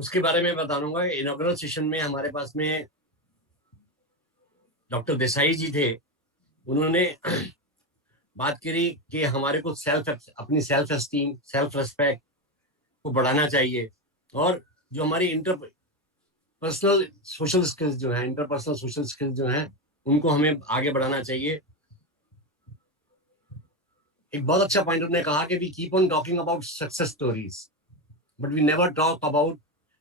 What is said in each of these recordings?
उसके बारे में बता दूंगा। इनॉग्रल सेशन में हमारे पास में डॉक्टर देसाई जी थे। उन्होंने बात करी कि हमारे को अपनी सेल्फ एस्टीम, सेल्फ रेस्पेक्ट को बढ़ाना चाहिए, और जो हमारी इंटरपर्सनल सोशल स्किल्स जो है, इंटरपर्सनल सोशल स्किल्स जो हैं, उनको हमें आगे बढ़ाना चाहिए। एक बहुत अच्छा पॉइंट उन्होंने कहा कि we keep on talking about success stories, but we never talk about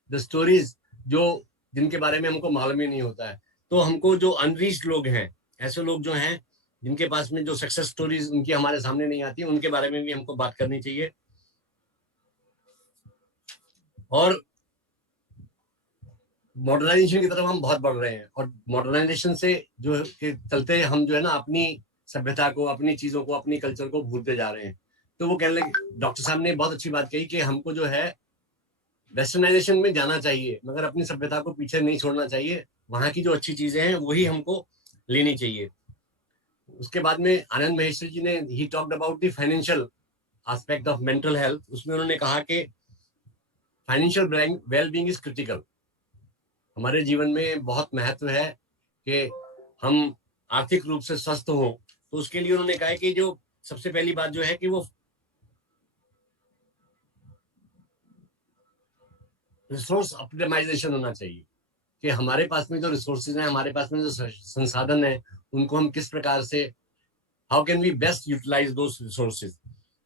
the stories जो जिनके बारे में हमको मालूम ही नहीं होता है। तो हमको जो अनरीच्ड लोग हैं, ऐसे लोग जो हैं जिनके पास में जो सक्सेस स्टोरीज उनकी हमारे सामने नहीं आती, उनके बारे में भी हमको बात करनी चाहिए। और मॉडर्नाइजेशन की तरफ हम बहुत बढ़ रहे हैं, और मॉडर्नाइजेशन से जो के चलते हम जो है ना अपनी सभ्यता को, अपनी चीजों को, अपनी कल्चर को भूलते जा रहे हैं। तो वो कहने लगे, डॉक्टर साहब ने बहुत अच्छी बात कही कि हमको जो है वेस्टर्नाइजेशन में जाना चाहिए, मगर अपनी सभ्यता को पीछे नहीं छोड़ना चाहिए। वहां की जो अच्छी चीजें हैं वही हमको लेनी चाहिए। उसके बाद में आनंद महेश्वरी जी ने he talked about the financial aspect of mental health. उसमें उन्होंने कहा कि financial well being is critical. हमारे जीवन में बहुत महत्व है कि हम आर्थिक रूप से स्वस्थ हों। तो उसके लिए उन्होंने कहा कि जो सबसे पहली बात जो है कि वो रिसोर्स ऑप्टिमाइजेशन होना चाहिए, कि हमारे पास में जो रिसोर्सेज हैं, हमारे पास में जो संसाधन है, उनको हम किस प्रकार से, how can we best utilise those resources.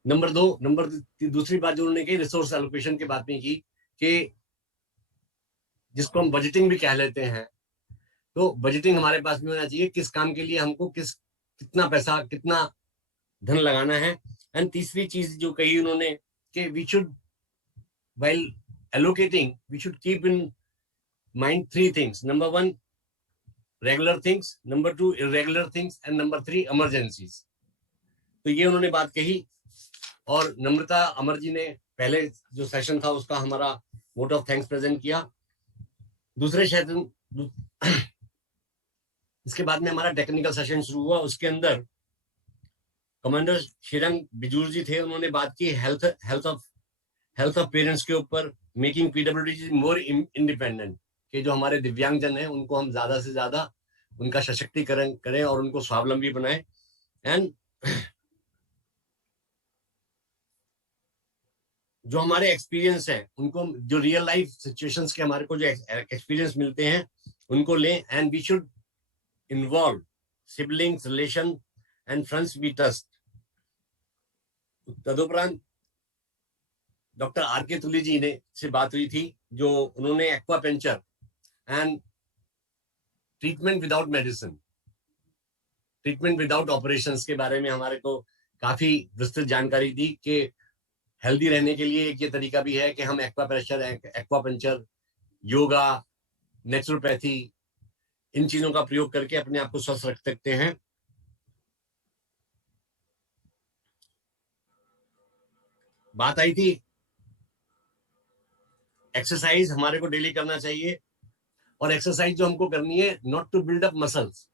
Number दूसरी बात जो उन्होंने की, रिसोर्स एलोकेशन की बात नहीं की, कि जिसको हम बजटिंग भी कह लेते हैं। तो बजटिंग हमारे पास में होना चाहिए, किस काम के लिए हमको कितना पैसा, कितना धन लगाना है। एंड तीसरी चीज जो कही उन्होंने कि we should while allocating we should keep in mind three things: number one, regular things; number two, irregular things; and number three, emergencies। तो ये उन्होंने बात कही। और नम्रता अमर जी ने पहले जो सेशन था उसका हमारा वोट ऑफ थैंक्स प्रेजेंट किया। दूसरे सेशन इसके बाद में हमारा टेक्निकल सेशन शुरू हुआ। उसके अंदर कमांडर शिरंग बिजूर जी थे। उन्होंने बात की हेल्थ ऑफ पेरेंट्स के ऊपर, मेकिंग पीडब्ल्यूडी मोर इंडिपेंडेंट, कि जो हमारे दिव्यांगजन हैं उनको हम ज्यादा से ज्यादा उनका सशक्तिकरण करें और उनको स्वावलंबी बनाएं। एंड जो हमारे एक्सपीरियंस है उनको, जो रियल लाइफ सिचुएशंस के हमारे को जो एक्सपीरियंस मिलते हैं उनको लें। And we should involve siblings, relation and friends we trust. तदुपरांत डॉक्टर आर के तुली जी ने से बात हुई थी, जो उन्होंने acupuncture and treatment without medicine, treatment without operations के बारे में हमारे को काफी विस्तृत जानकारी दी कि हेल्दी रहने के लिए एक ये तरीका भी है कि हम एक्वापंचर, योगा, नेचुरोपैथी, इन चीजों का प्रयोग करके अपने आप को स्वस्थ रख सकते हैं। बात आई थी एक्सरसाइज हमारे को डेली करना चाहिए, और एक्सरसाइज जो हमको करनी है, not to build up muscles,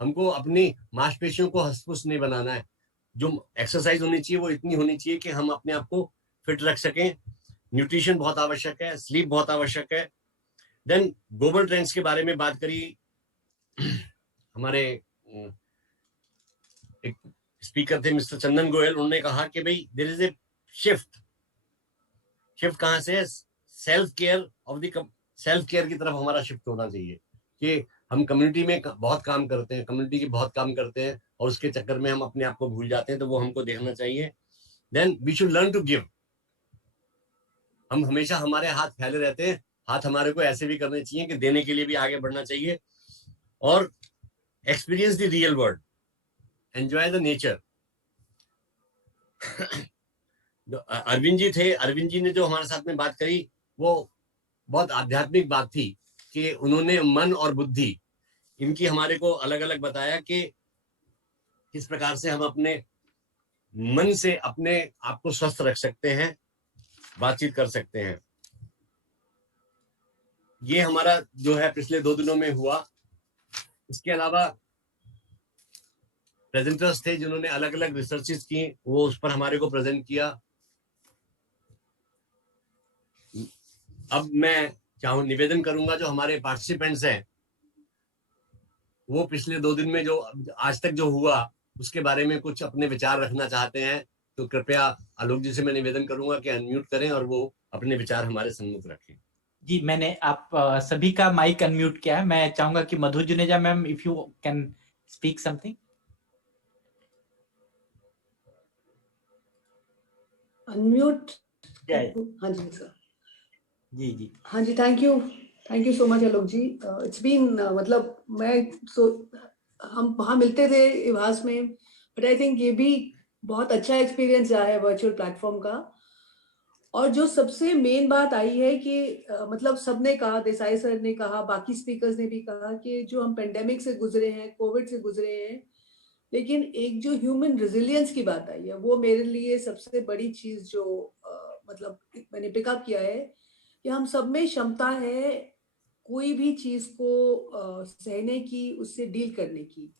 हमको अपनी मांसपेशियों को हंसपुस नहीं बनाना है। जो एक्सरसाइज होनी चाहिए वो इतनी होनी चाहिए कि हम अपने आप को फिट रख सकें। न्यूट्रिशन बहुत आवश्यक है, स्लीप बहुत आवश्यक है। देन ग्लोबल ट्रेंड्स के बारे में बात करी। हमारे एक स्पीकर थे मिस्टर चंदन गोयल, उन्होंने कहा कि भाई there is a shift. Shift कहां से है? सेल्फ केयर की तरफ हमारा शिफ्ट होना चाहिए, कि हम कम्युनिटी में बहुत काम करते हैं, कम्युनिटी की बहुत काम करते हैं, और उसके चक्कर में हम अपने आप को भूल जाते हैं। तो वो हमको देखना चाहिए। Then we should learn to give. हम हमेशा, हमारे हाथ फैले रहते हैं, हाथ हमारे को ऐसे भी करने चाहिए कि देने के लिए भी आगे बढ़ना चाहिए। और experience the real world, enjoy the nature. Arvind ji थे, अरविंद जी ने जो हमारे साथ में बात करी वो बहुत आध्यात्मिक बात थी, कि उन्होंने मन और बुद्धि इनकी हमारे को अलग अलग बताया कि किस प्रकार से हम अपने मन से अपने आप को स्वस्थ रख सकते हैं, बातचीत कर सकते हैं। ये हमारा जो है पिछले 2 दिनों में हुआ। इसके अलावा प्रेजेंटर्स थे जिन्होंने अलग अलग रिसर्चेस की, वो उस पर हमारे को प्रेजेंट किया। अब मैं निवेदन करूंगा जो हमारे पार्टिसिपेंट्स हैं वो पिछले 2 दिन में जो आज तक जो हुआ उसके बारे में कुछ अपने विचार रखना चाहते हैं, तो कृपया आलोक जी से मैं निवेदन करूंगा कि अनम्यूट करें और वो अपने विचार हमारे सम्मुख रखें। जी, मैंने आप सभी का माइक अनम्यूट किया है। मैं चाहूंगा कि Madhu Juneja ma'am, if you can speak something. Unmute. जय। हाँ जी सर। जी जी। हाँ जी, thank you so much Alok ji. It's been मतलब हम वहाँ मिलते थे इवास में, बट आई थिंक ये भी बहुत अच्छा एक्सपीरियंस रहा है वर्चुअल प्लेटफॉर्म का। और जो सबसे मेन बात आई है कि मतलब सबने कहा, देसाई सर ने कहा, बाकी स्पीकर्स ने भी कहा कि जो हम पेंडेमिक से गुजरे हैं, कोविड से गुजरे हैं, लेकिन एक जो ह्यूमन रेजिलियंस की बात आई है वो मेरे लिए सबसे बड़ी चीज जो मतलब मैंने पिकअप किया है कि हम सब में क्षमता है कोई भी चीज को सहने की, उससे डील करने की।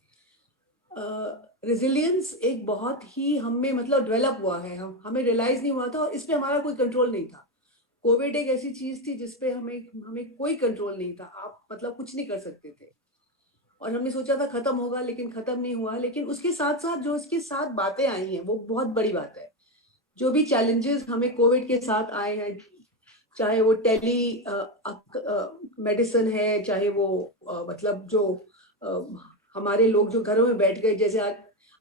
रेजिलियंस एक बहुत ही हम में मतलब डेवलप हुआ है, हमें रियलाइज नहीं हुआ था और इस पे हमारा कोई कंट्रोल नहीं था। कोविड एक ऐसी चीज थी जिसपे हमें कोई कंट्रोल नहीं था, आप मतलब कुछ नहीं कर सकते थे और हमने सोचा था खत्म होगा, लेकिन खत्म नहीं हुआ। लेकिन उसके साथ साथ जो उसके साथ बातें आई हैं वो बहुत बड़ी बात है। जो भी चैलेंजेस हमें कोविड के साथ आए हैं, चाहे वो टेली मेडिसिन है, चाहे वो मतलब जो हमारे लोग जो घरों में बैठ गए, जैसे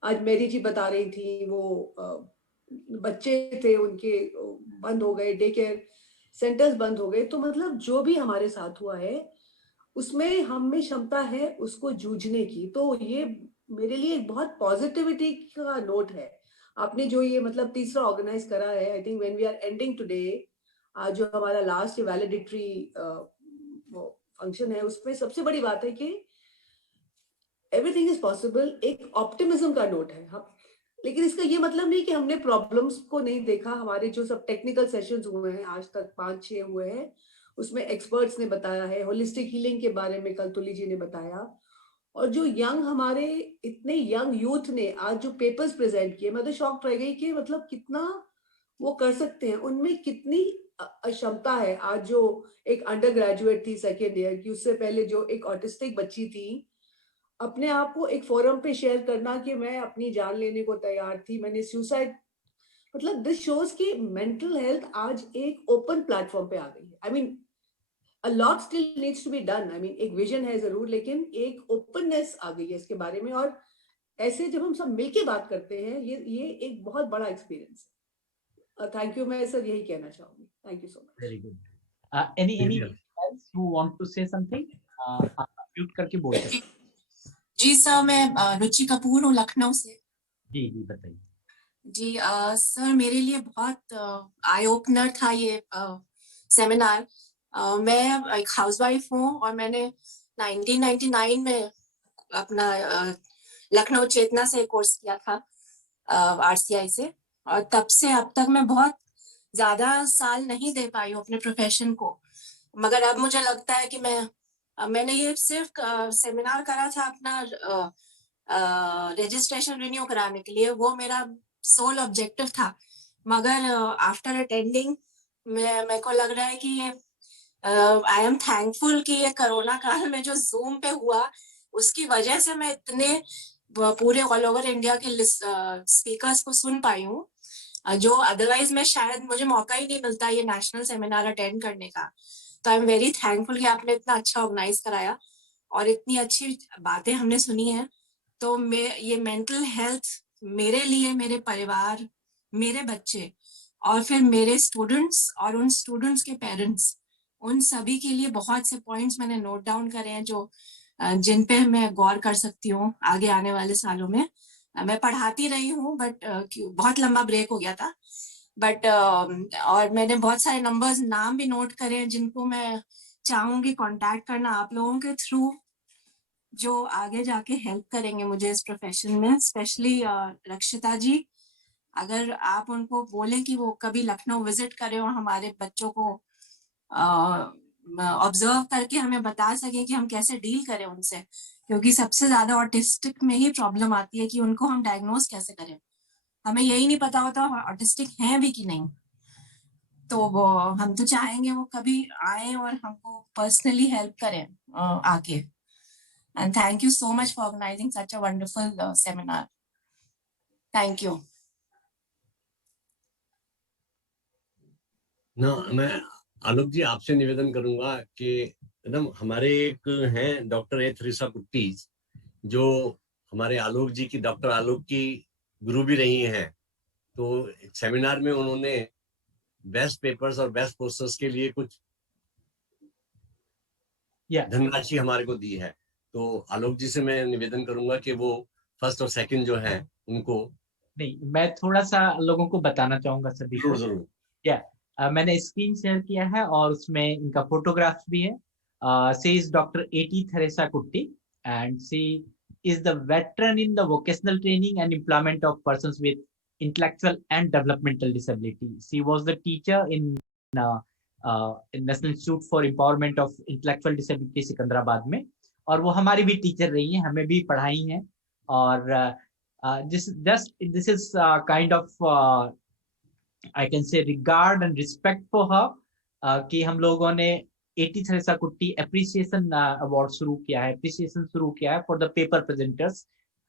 आज मेरी जी बता रही थी, वो बच्चे थे उनके बंद हो गए, डे केयर सेंटर्स बंद हो गए। तो मतलब जो भी हमारे साथ हुआ है उसमें हम में क्षमता है उसको जूझने की। तो ये मेरे लिए एक बहुत पॉजिटिविटी का नोट है। आपने जो ये मतलब तीसरा ऑर्गेनाइज करा है, I think when we are ending today, आज जो हमारा लास्ट वैलिडिटरी फंक्शन है, उसमें सबसे बड़ी बात है कि एवरीथिंग इज पॉसिबल, एक ऑप्टिमिज्म का नोट है। हम लेकिन इसका ये मतलब नहीं कि हमने प्रॉब्लम्स को नहीं देखा। हमारे जो सब टेक्निकल सेशंस हुए हैं आज तक, 5-6 हुए हैं, उसमें एक्सपर्ट्स ने बताया है, होलिस्टिक हीलिंग के बारे में कल तुली जी ने बताया। और जो यंग हमारे इतने यंग यूथ ने आज जो पेपर्स प्रेजेंट किए, मैं तो शॉक्ड रह गई कि मतलब कितना वो कर सकते हैं, उनमें कितनी क्षमता है। आज जो एक अंडर ग्रेजुएट थी सेकेंड ईयर की, उससे पहले जो एक ऑटिस्टिक बच्ची थी, अपने आप को एक फोरम पे शेयर करना कि मैं अपनी जान लेने को तैयार थी, मैंने सुसाइड, मतलब दिस शोज कि मेंटल हेल्थ आज एक ओपन प्लेटफॉर्म पे आ गई है। I mean a lot still needs to be done. I mean एक विजन है जरूर, लेकिन एक ओपननेस आ गई है इसके बारे में। और ऐसे जब हम सब मिलके बात करते हैं, ये एक बहुत बड़ा एक्सपीरियंस है। थैंक यू, मैं सर यही कहना चाहूंगी। Thank you so much. Very good. Any else who want to say something? आप म्यूट करके बोल सकते हैं। जी सर, मैं रुचि कपूर हूँ लखनऊ से। जी जी बताइए। जी सर, मेरे लिए बहुत आई ओपनर था ये सेमिनार। मैं एक हाउसवाइफ हूँ और मैंने 1999 में अपना लखनऊ चेतना से कोर्स किया था RCI से, और तब से अब तक मैं बहुत ज्यादा साल नहीं दे पाई हूँ अपने प्रोफेशन को। मगर अब मुझे लगता है कि मैंने ये सिर्फ सेमिनार करा था अपना रजिस्ट्रेशन रिन्यू कराने के लिए, वो मेरा सोल ऑब्जेक्टिव था। मगर आफ्टर अटेंडिंग मेरे को लग रहा है कि ये आई एम थैंकफुल कि ये कोरोना काल में जो जूम पे हुआ, उसकी वजह से मैं इतने पूरे ऑल ओवर इंडिया के स्पीकर्स को सुन पाई हूँ, जो अदरवाइज मैं शायद मुझे मौका ही नहीं मिलता ये नेशनल सेमिनार अटेंड करने का। तो आई एम वेरी थैंकफुल कि आपने इतना अच्छा ऑर्गेनाइज कराया और इतनी अच्छी बातें हमने सुनी है। तो ये मेंटल हेल्थ मेरे लिए, मेरे परिवार, मेरे बच्चे और फिर मेरे स्टूडेंट्स और उन स्टूडेंट्स के पेरेंट्स, उन सभी के लिए बहुत से पॉइंट्स मैंने नोट डाउन करे हैं जो जिन पे मैं गौर कर सकती हूँ आगे आने वाले सालों में। मैं पढ़ाती रही हूँ बट बहुत लंबा ब्रेक हो गया था, बट और मैंने बहुत सारे नंबर्स, नाम भी नोट करे हैं जिनको मैं चाहूंगी कांटेक्ट करना आप लोगों के थ्रू, जो आगे जाके हेल्प करेंगे मुझे इस प्रोफेशन में। स्पेशली रक्षिता जी, अगर आप उनको बोलें कि वो कभी लखनऊ विजिट करें और हमारे बच्चों को ऑब्जर्व करके हमें बता सकें कि हम कैसे डील करें उनसे, क्योंकि सबसे ज्यादा ऑटिस्टिक में ही प्रॉब्लम आती है कि उनको हम डायग्नोज कैसे करें। हमें यही नहीं पता होता ऑटिस्टिक हैं भी कि नहीं। तो वो हम तो चाहेंगे वो कभी आए और हमको पर्सनली हेल्प करें आके। And thank you so much for organising such a wonderful seminar. Thank you. ना मैं आलोक जी आपसे निवेदन करूंगा कि एकदम हमारे एक हैं डॉक्टर ए थ्रिसा कुट्टीज, जो हमारे आलोक जी की, डॉक्टर आलोक की गुरु भी रही हैं। तो एक सेमिनार में उन्होंने बेस्ट पेपर्स और बेस्ट पोस्टर्स के लिए कुछ धनराशि हमारे को दी है। तो आलोक जी से मैं निवेदन करूंगा कि वो फर्स्ट और सेकंड जो है उनको। नहीं, मैं थोड़ा सा लोगों को बताना चाहूंगा सभी जरूर को। जरूर। या मैंने स्क्रीन शेयर किया है और उसमें इनका फोटोग्राफ भी है। She is doctor A T Theresa Kutty and she is the veteran in the vocational training and employment of persons with intellectual and developmental disability. She was the teacher in National Institute for Empowerment of Intellectual Disability Secunderabad में, और वो हमारी भी teacher रही हैं, हमें भी पढ़ाई हैं। और this is kind of I can say regard and respect for her, कि हम लोगों ने 80 थेरेसा कुट्टी एप्रिसिएशन अवार्ड शुरू किया है, एप्रिसिएशन शुरू किया है for the paper presenters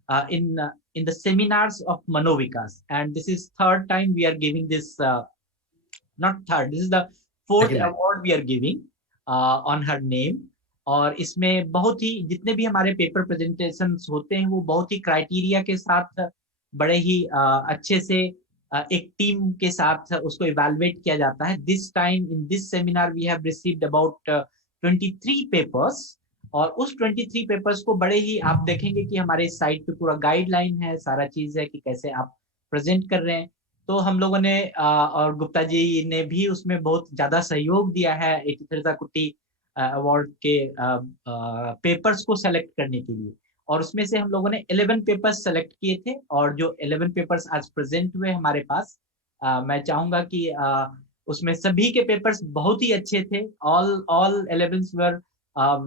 in the seminars of Manovikas, and this is third time we are giving this, not third, this is the fourth Second. award we are giving on her name. और इसमें बहुत ही, जितने भी हमारे paper presentations होते हैं वो बहुत ही क्राइटेरिया के साथ, बड़े ही अच्छे से एक टीम के साथ उसको इवैल्यूएट किया जाता है। This time in this seminar we have received about 23 papers, और उस 23 पेपर्स को बड़े ही, आप देखेंगे कि हमारे साइट पे पूरा गाइडलाइन है, सारा चीज है कि कैसे आप प्रेजेंट कर रहे हैं। तो हम लोगों ने और गुप्ता जी ने भी उसमें बहुत ज्यादा सहयोग दिया है एटी थेरेसा कुट्टी अवार्ड के पेपर्स को सेलेक्ट करने के लिए। और उसमें से हम लोगों ने 11 पेपर्स सेलेक्ट किए थे, और जो 11 पेपर्स आज प्रेजेंट हुए हमारे पास, मैं चाहूंगा कि उसमें सभी के पेपर्स बहुत ही अच्छे थे। All 11 were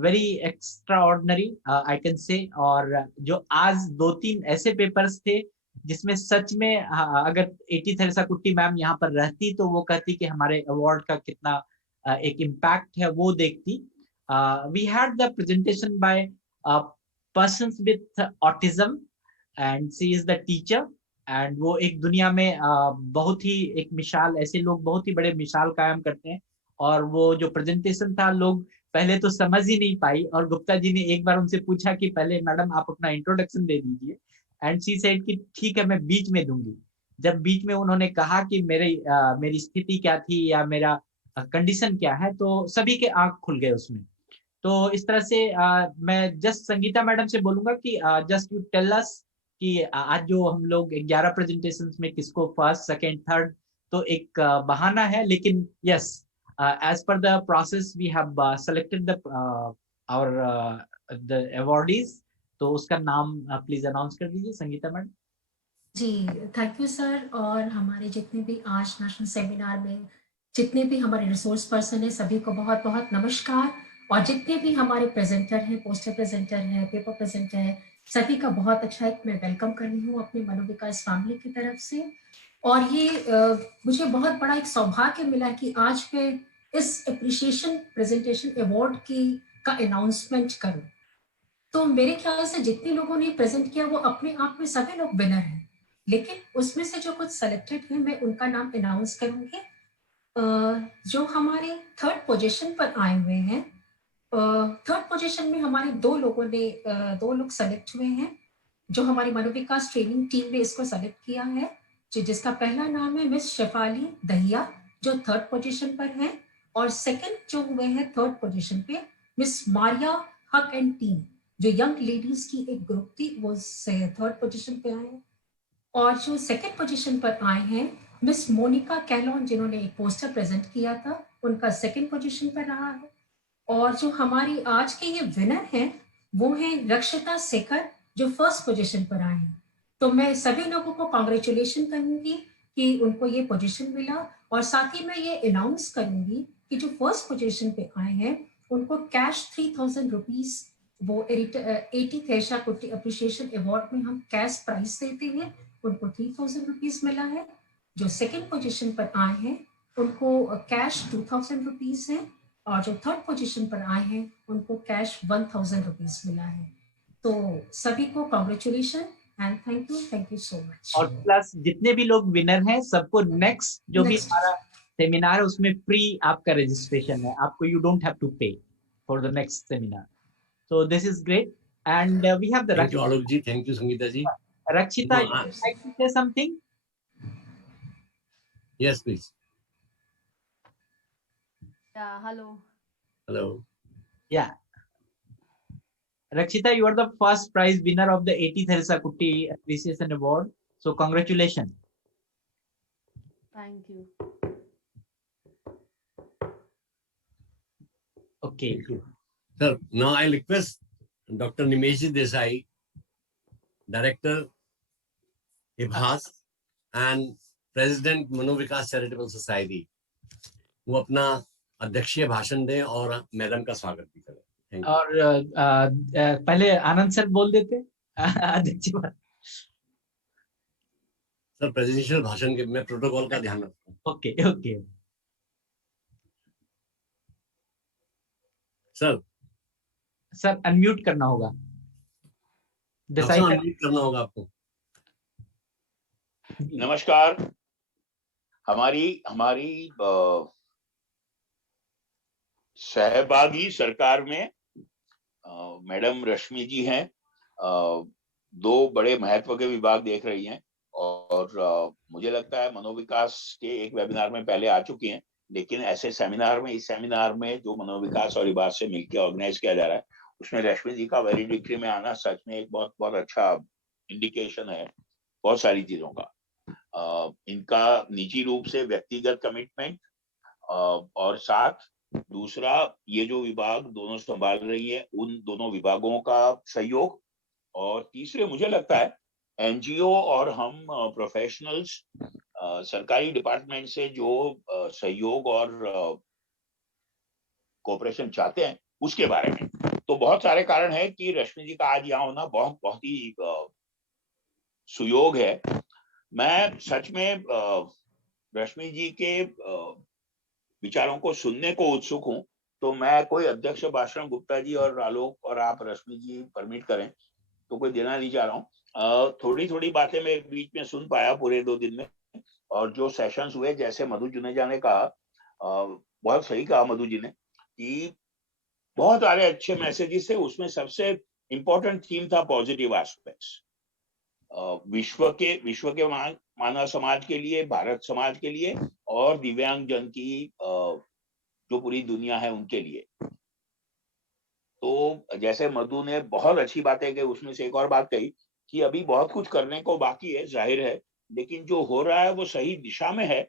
very extra ordinary I can say. और जो आज 2-3 ऐसे पेपर्स थे जिसमें सच में अगर एटी थेरेसा कुट्टी मैम यहाँ पर रहती तो वो कहती कि हमारे अवार्ड का कितना एक इम्पैक्ट है, वो देखती। We had the presentation by persons with autism and she is the teacher, and वो एक दुनिया में बहुत ही एक मिसाल, ऐसे लोग बहुत ही बड़े मिसाल कायम करते हैं। और वो जो प्रेजेंटेशन था, लोग पहले तो समझ ही नहीं पाई, और गुप्ता जी ने एक बार उनसे पूछा कि पहले मैडम आप अपना इंट्रोडक्शन दे दीजिए, एंड शी सेड कि ठीक है मैं बीच में दूंगी। जब बीच में उन्होंने कहा कि मेरी स्थिति क्या थी या मेरा कंडीशन क्या है, तो सभी के आंख खुल गए उसमें। तो इस तरह से मैं जस्ट संगीता मैडम से बोलूंगा कि जस्ट यू टेल अस कि आज जो हम लोग 11 प्रेजेंटेशंस में किसको फर्स्ट, सेकंड, थर्ड, तो एक बहाना है, लेकिन yes, as per the process we have selected the awardees. तो उसका नाम प्लीज अनाउंस कर दीजिए संगीता मैडम। जी, थैंक यू सर। और हमारे जितने भी आज नेशनल सेमिनार में जितने भी हमारे रिसोर्स पर्सन हैं, सभी को बहुत बहुत नमस्कार। और जितने भी हमारे प्रेजेंटर हैं, पोस्टर प्रेजेंटर हैं, पेपर प्रेजेंटर हैं, सभी का बहुत अच्छा एक मैं वेलकम कर रही हूँ अपने मनोविकास फैमिली की तरफ से। और ये मुझे बहुत बड़ा एक सौभाग्य मिला कि आज मैं इस एप्रिसिएशन प्रेजेंटेशन अवार्ड का अनाउंसमेंट करूँ। तो मेरे ख्याल से जितने लोगों ने प्रेजेंट किया वो अपने आप में सभी लोग विनर हैं, लेकिन उसमें से जो कुछ सेलेक्टेड हैं मैं उनका नाम अनाउंस करूंगी। जो हमारे थर्ड पोजीशन पर आए हुए हैं, थर्ड पोजीशन में हमारे दो लोग सेलेक्ट हुए हैं, जो हमारी मनोविकास ट्रेनिंग टीम ने इसको सेलेक्ट किया है, जिसका पहला नाम है मिस शेफाली दहिया, जो थर्ड पोजीशन पर है। और सेकंड जो हुए हैं थर्ड पोजीशन पे, मिस मारिया हक एंड टीम, जो यंग लेडीज की एक ग्रुप थी, वो थर्ड पोजीशन पे आए हैं। और जो सेकंड पोजीशन पर आए हैं मिस मोनिका कैलॉन, जिन्होंने एक पोस्टर प्रेजेंट किया था, उनका सेकंड पोजीशन पर रहा है। और जो हमारी आज के ये विनर हैं वो हैं रक्षिता शेखर, जो फर्स्ट पोजीशन पर आए हैं। तो मैं सभी लोगों को कॉन्ग्रेचुलेशन करूंगी कि उनको ये पोजीशन मिला, और साथ ही मैं ये अनाउंस करूंगी कि जो फर्स्ट पोजीशन पे आए हैं उनको कैश 3000 रुपीज, वो एटी थेरेसा कुट्टी अप्रिसिएशन अवार्ड में हम कैश प्राइज देते हैं, उनको 3000 रुपीज मिला है। जो सेकंड पोजीशन पर आए हैं उनको कैश 2000 रुपीज़ है और जो थर्ड पोजीशन पर आए हैं उनको कैश 1000 रुपीज़ मिला है। तो सभी को congratulation and thank you so much. और प्लस जितने भी लोग विनर हैं सबको नेक्स्ट जो भी Next. हमारा सेमिनार है उसमें फ्री आपका रजिस्ट्रेशन है, आपको you don't have to pay for the next seminar. So this is great and we have the thank you Alok ji, thank you Sangeeta ji. Rakshita, you No, would like to say something? yes please. Yeah, hello. Hello. Yeah. Rakshita, you are the first prize winner of the 80th Harisa Kutti Appreciation Award. So congratulations. Thank you. Okay. Thank you. Sir, now I request Dr. Nimesh Desai, Director, IBHAS and President Manovikas Charitable Society, वो अपना अध्यक्षीय भाषण दें और madam का स्वागत भी करें। Thank you. और पहले आनंद सर बोल देते अध्यक्ष। सर प्रेसिडेंशियल भाषण के मैं प्रोटोकॉल का ध्यान रखता हूँ। ओके ओके सर अनम्यूट करना होगा, डॉक्टर अनम्यूट करना होगा आपको। नमस्कार। हमारी सहभागी सरकार में मैडम रश्मि जी हैं, दो बड़े महत्व के विभाग देख रही हैं और मुझे लगता है मनोविकास के एक वेबिनार में पहले आ चुकी हैं, लेकिन ऐसे सेमिनार में, इस सेमिनार में जो मनोविकास और IBHAS से मिलकर ऑर्गेनाइज किया जा रहा है उसमें रश्मि जी का वैलिडिक्टरी में आना सच में एक बहुत बहुत अच्छा इंडिकेशन है बहुत सारी चीजों का। इनका निजी रूप से व्यक्तिगत कमिटमेंट और साथ दूसरा ये जो विभाग दोनों संभाल रही है उन दोनों विभागों का सहयोग, और तीसरे मुझे लगता है NGO और हम प्रोफेशनल्स सरकारी डिपार्टमेंट से जो सहयोग और कोऑपरेशन चाहते हैं उसके बारे में। तो बहुत सारे कारण है कि रश्मि जी का आज यहाँ होना बहुत बहुत ही सुयोग है। मैं सच में रश्मि जी के विचारों को सुनने को उत्सुक हूं, तो मैं कोई अध्यक्ष भाषण गुप्ता जी और आलोक और आप रश्मि जी परमिट करें तो कोई देना नहीं चाह रहा हूँ। थोड़ी थोड़ी बातें मैं बीच में सुन पाया पूरे 2 दिन में, और जो सेशंस हुए जैसे मधु जुनेजा ने कहा, बहुत सही कहा मधु जी ने कि बहुत सारे अच्छे मैसेजेस थे, उसमें सबसे इम्पोर्टेंट थीम था पॉजिटिव एस्पेक्ट्स विश्व के मानव समाज के लिए, भारत समाज के लिए और दिव्यांग जन की जो पूरी दुनिया है उनके लिए। तो जैसे मधु ने बहुत अच्छी बातें कही, उसमें से एक और बात कही कि अभी बहुत कुछ करने को बाकी है, जाहिर है, लेकिन जो हो रहा है वो सही दिशा में है।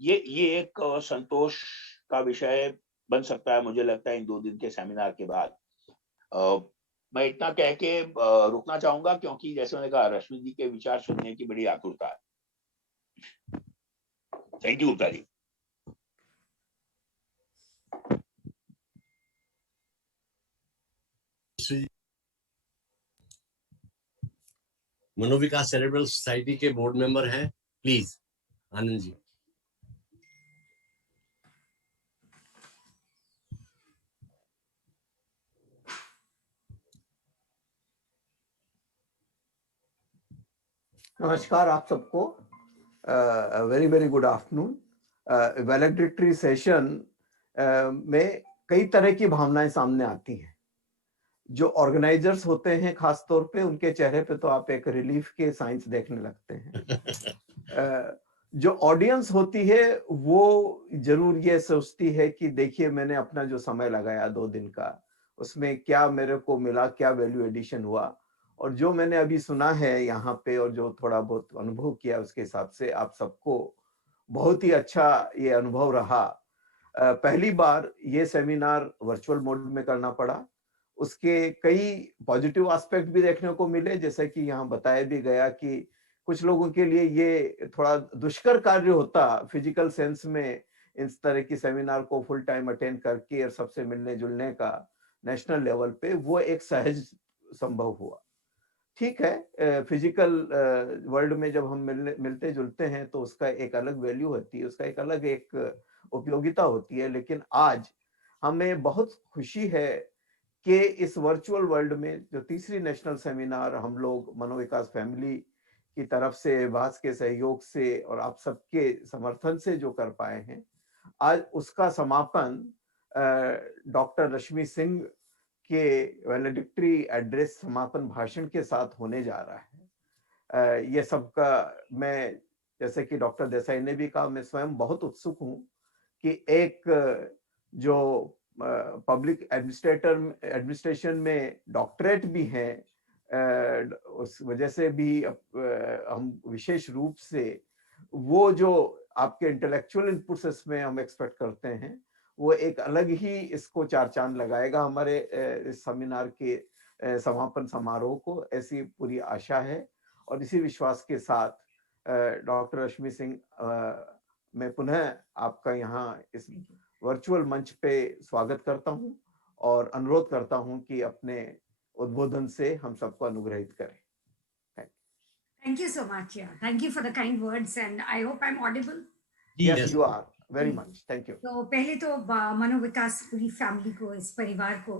ये एक संतोष का विषय बन सकता है मुझे लगता है इन 2 दिन के सेमिनार के बाद। मैं इतना कह के रुकना चाहूंगा क्योंकि जैसे मैंने कहा रश्मि जी के विचार सुनने की बड़ी आतुरता है। Thank you Gupta ji. Manovikas charitable society के बोर्ड मेंबर हैं, प्लीज आनंद जी। नमस्कार आप सबको, very very good afternoon. Valedictory session में कई तरह की भावनाएं सामने आती हैं। जो ऑर्गेनाइजर्स होते हैं खास तौर पे, उनके चेहरे पे तो आप एक रिलीफ के साइंस देखने लगते हैं। जो ऑडियंस होती है वो जरूर ये सोचती है कि देखिए मैंने अपना जो समय लगाया 2 दिन का, उसमें क्या मेरे को मिला, क्या वैल्यू एडिशन हुआ। और जो मैंने अभी सुना है यहाँ पे और जो थोड़ा बहुत अनुभव किया उसके हिसाब से आप सबको बहुत ही अच्छा ये अनुभव रहा। पहली बार ये सेमिनार वर्चुअल मोड में करना पड़ा, उसके कई पॉजिटिव एस्पेक्ट भी देखने को मिले, जैसे कि यहाँ बताया भी गया कि कुछ लोगों के लिए ये थोड़ा दुष्कर कार्य होता फिजिकल सेंस में, इस तरह की सेमिनार को फुल टाइम अटेंड करके और सबसे मिलने जुलने का नेशनल लेवल पे, वो एक सहज संभव हुआ। ठीक है, फिजिकल वर्ल्ड में जब हम मिलते जुलते हैं तो उसका एक अलग वैल्यू होती है, उसका एक अलग एक उपयोगिता होती है। लेकिन आज हमें बहुत खुशी है कि इस वर्चुअल वर्ल्ड में जो तीसरी नेशनल सेमिनार हम लोग मनोविकास फैमिली की तरफ से, भास के सहयोग से और आप सबके समर्थन से जो कर पाए हैं, आज उसका समापन डॉक्टर रश्मि सिंह के वैलेडिक्टरी एड्रेस समापन भाषण के साथ होने जा रहा है। ये सबका मैं, जैसे कि डॉक्टर देसाई ने भी कहा, मैं स्वयं बहुत उत्सुक हूं कि एक जो पब्लिक एडमिनिस्ट्रेशन में डॉक्टरेट भी है, उस वजह से भी हम विशेष रूप से वो जो आपके इंटेलेक्चुअल इनपुट्स इसमें हम एक्सपेक्ट करते हैं, वो एक अलग ही इसको चार चांद लगाएगा हमारे इस सेमिनार के समापन समारोह को, ऐसी पूरी आशा है। और इसी विश्वास के साथ डॉक्टर रश्मि सिंह, मैं पुनः आपका यहाँ इस वर्चुअल मंच पे स्वागत करता हूँ और अनुरोध करता हूँ कि अपने उद्बोधन से हम सबको अनुग्रहित करें। Thank you so much. Yeah, thank you for the kind words, and I hope I'm audible. Yes, you are very much. Thank you. तो पहले तो मनोविकास पूरी फैमिली को, इस परिवार को,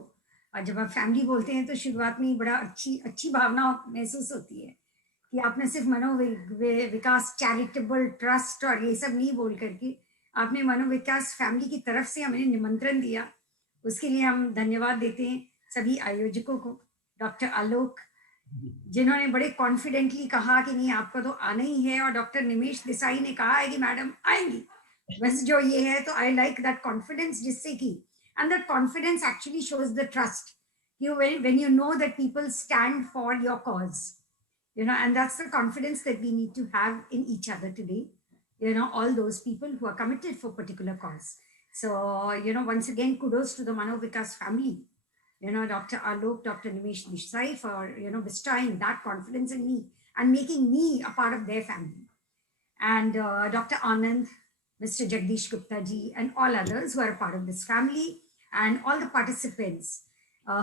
और जब आप फैमिली बोलते हैं तो शुरुआत में ही बड़ा अच्छी भावना महसूस होती है कि आपने सिर्फ मनोविकास चैरिटेबल ट्रस्ट और ये सब नहीं बोल करके आपने मनोविकास फैमिली की तरफ से हमें निमंत्रण दिया। उसके लिए हम धन्यवाद देते हैं सभी आयोजकों को, डॉक्टर आलोक जिन्होंने बड़े कॉन्फिडेंटली कहा कि नहीं आपको तो आना ही है, और डॉक्टर निमेश देसाई ने कहा है कि मैडम आएंगी। बस जो ये है, तो आई लाइक दैट कॉन्फिडेंस, जिससे कि and that confidence actually shows the trust, you when you know that people stand for your cause, you know, and that's the confidence that we need to have in each other today, you know, all those people who are committed for particular cause. So, you know, once again, kudos to the Manovikas family, you know, Dr. Alok, Dr. Nimesh Desai, for, you know, bestowing that confidence in me and making me a part of their family. And Dr. Anand, Mr. Jagdish Gupta ji, and all others who are a part of this family, and all the participants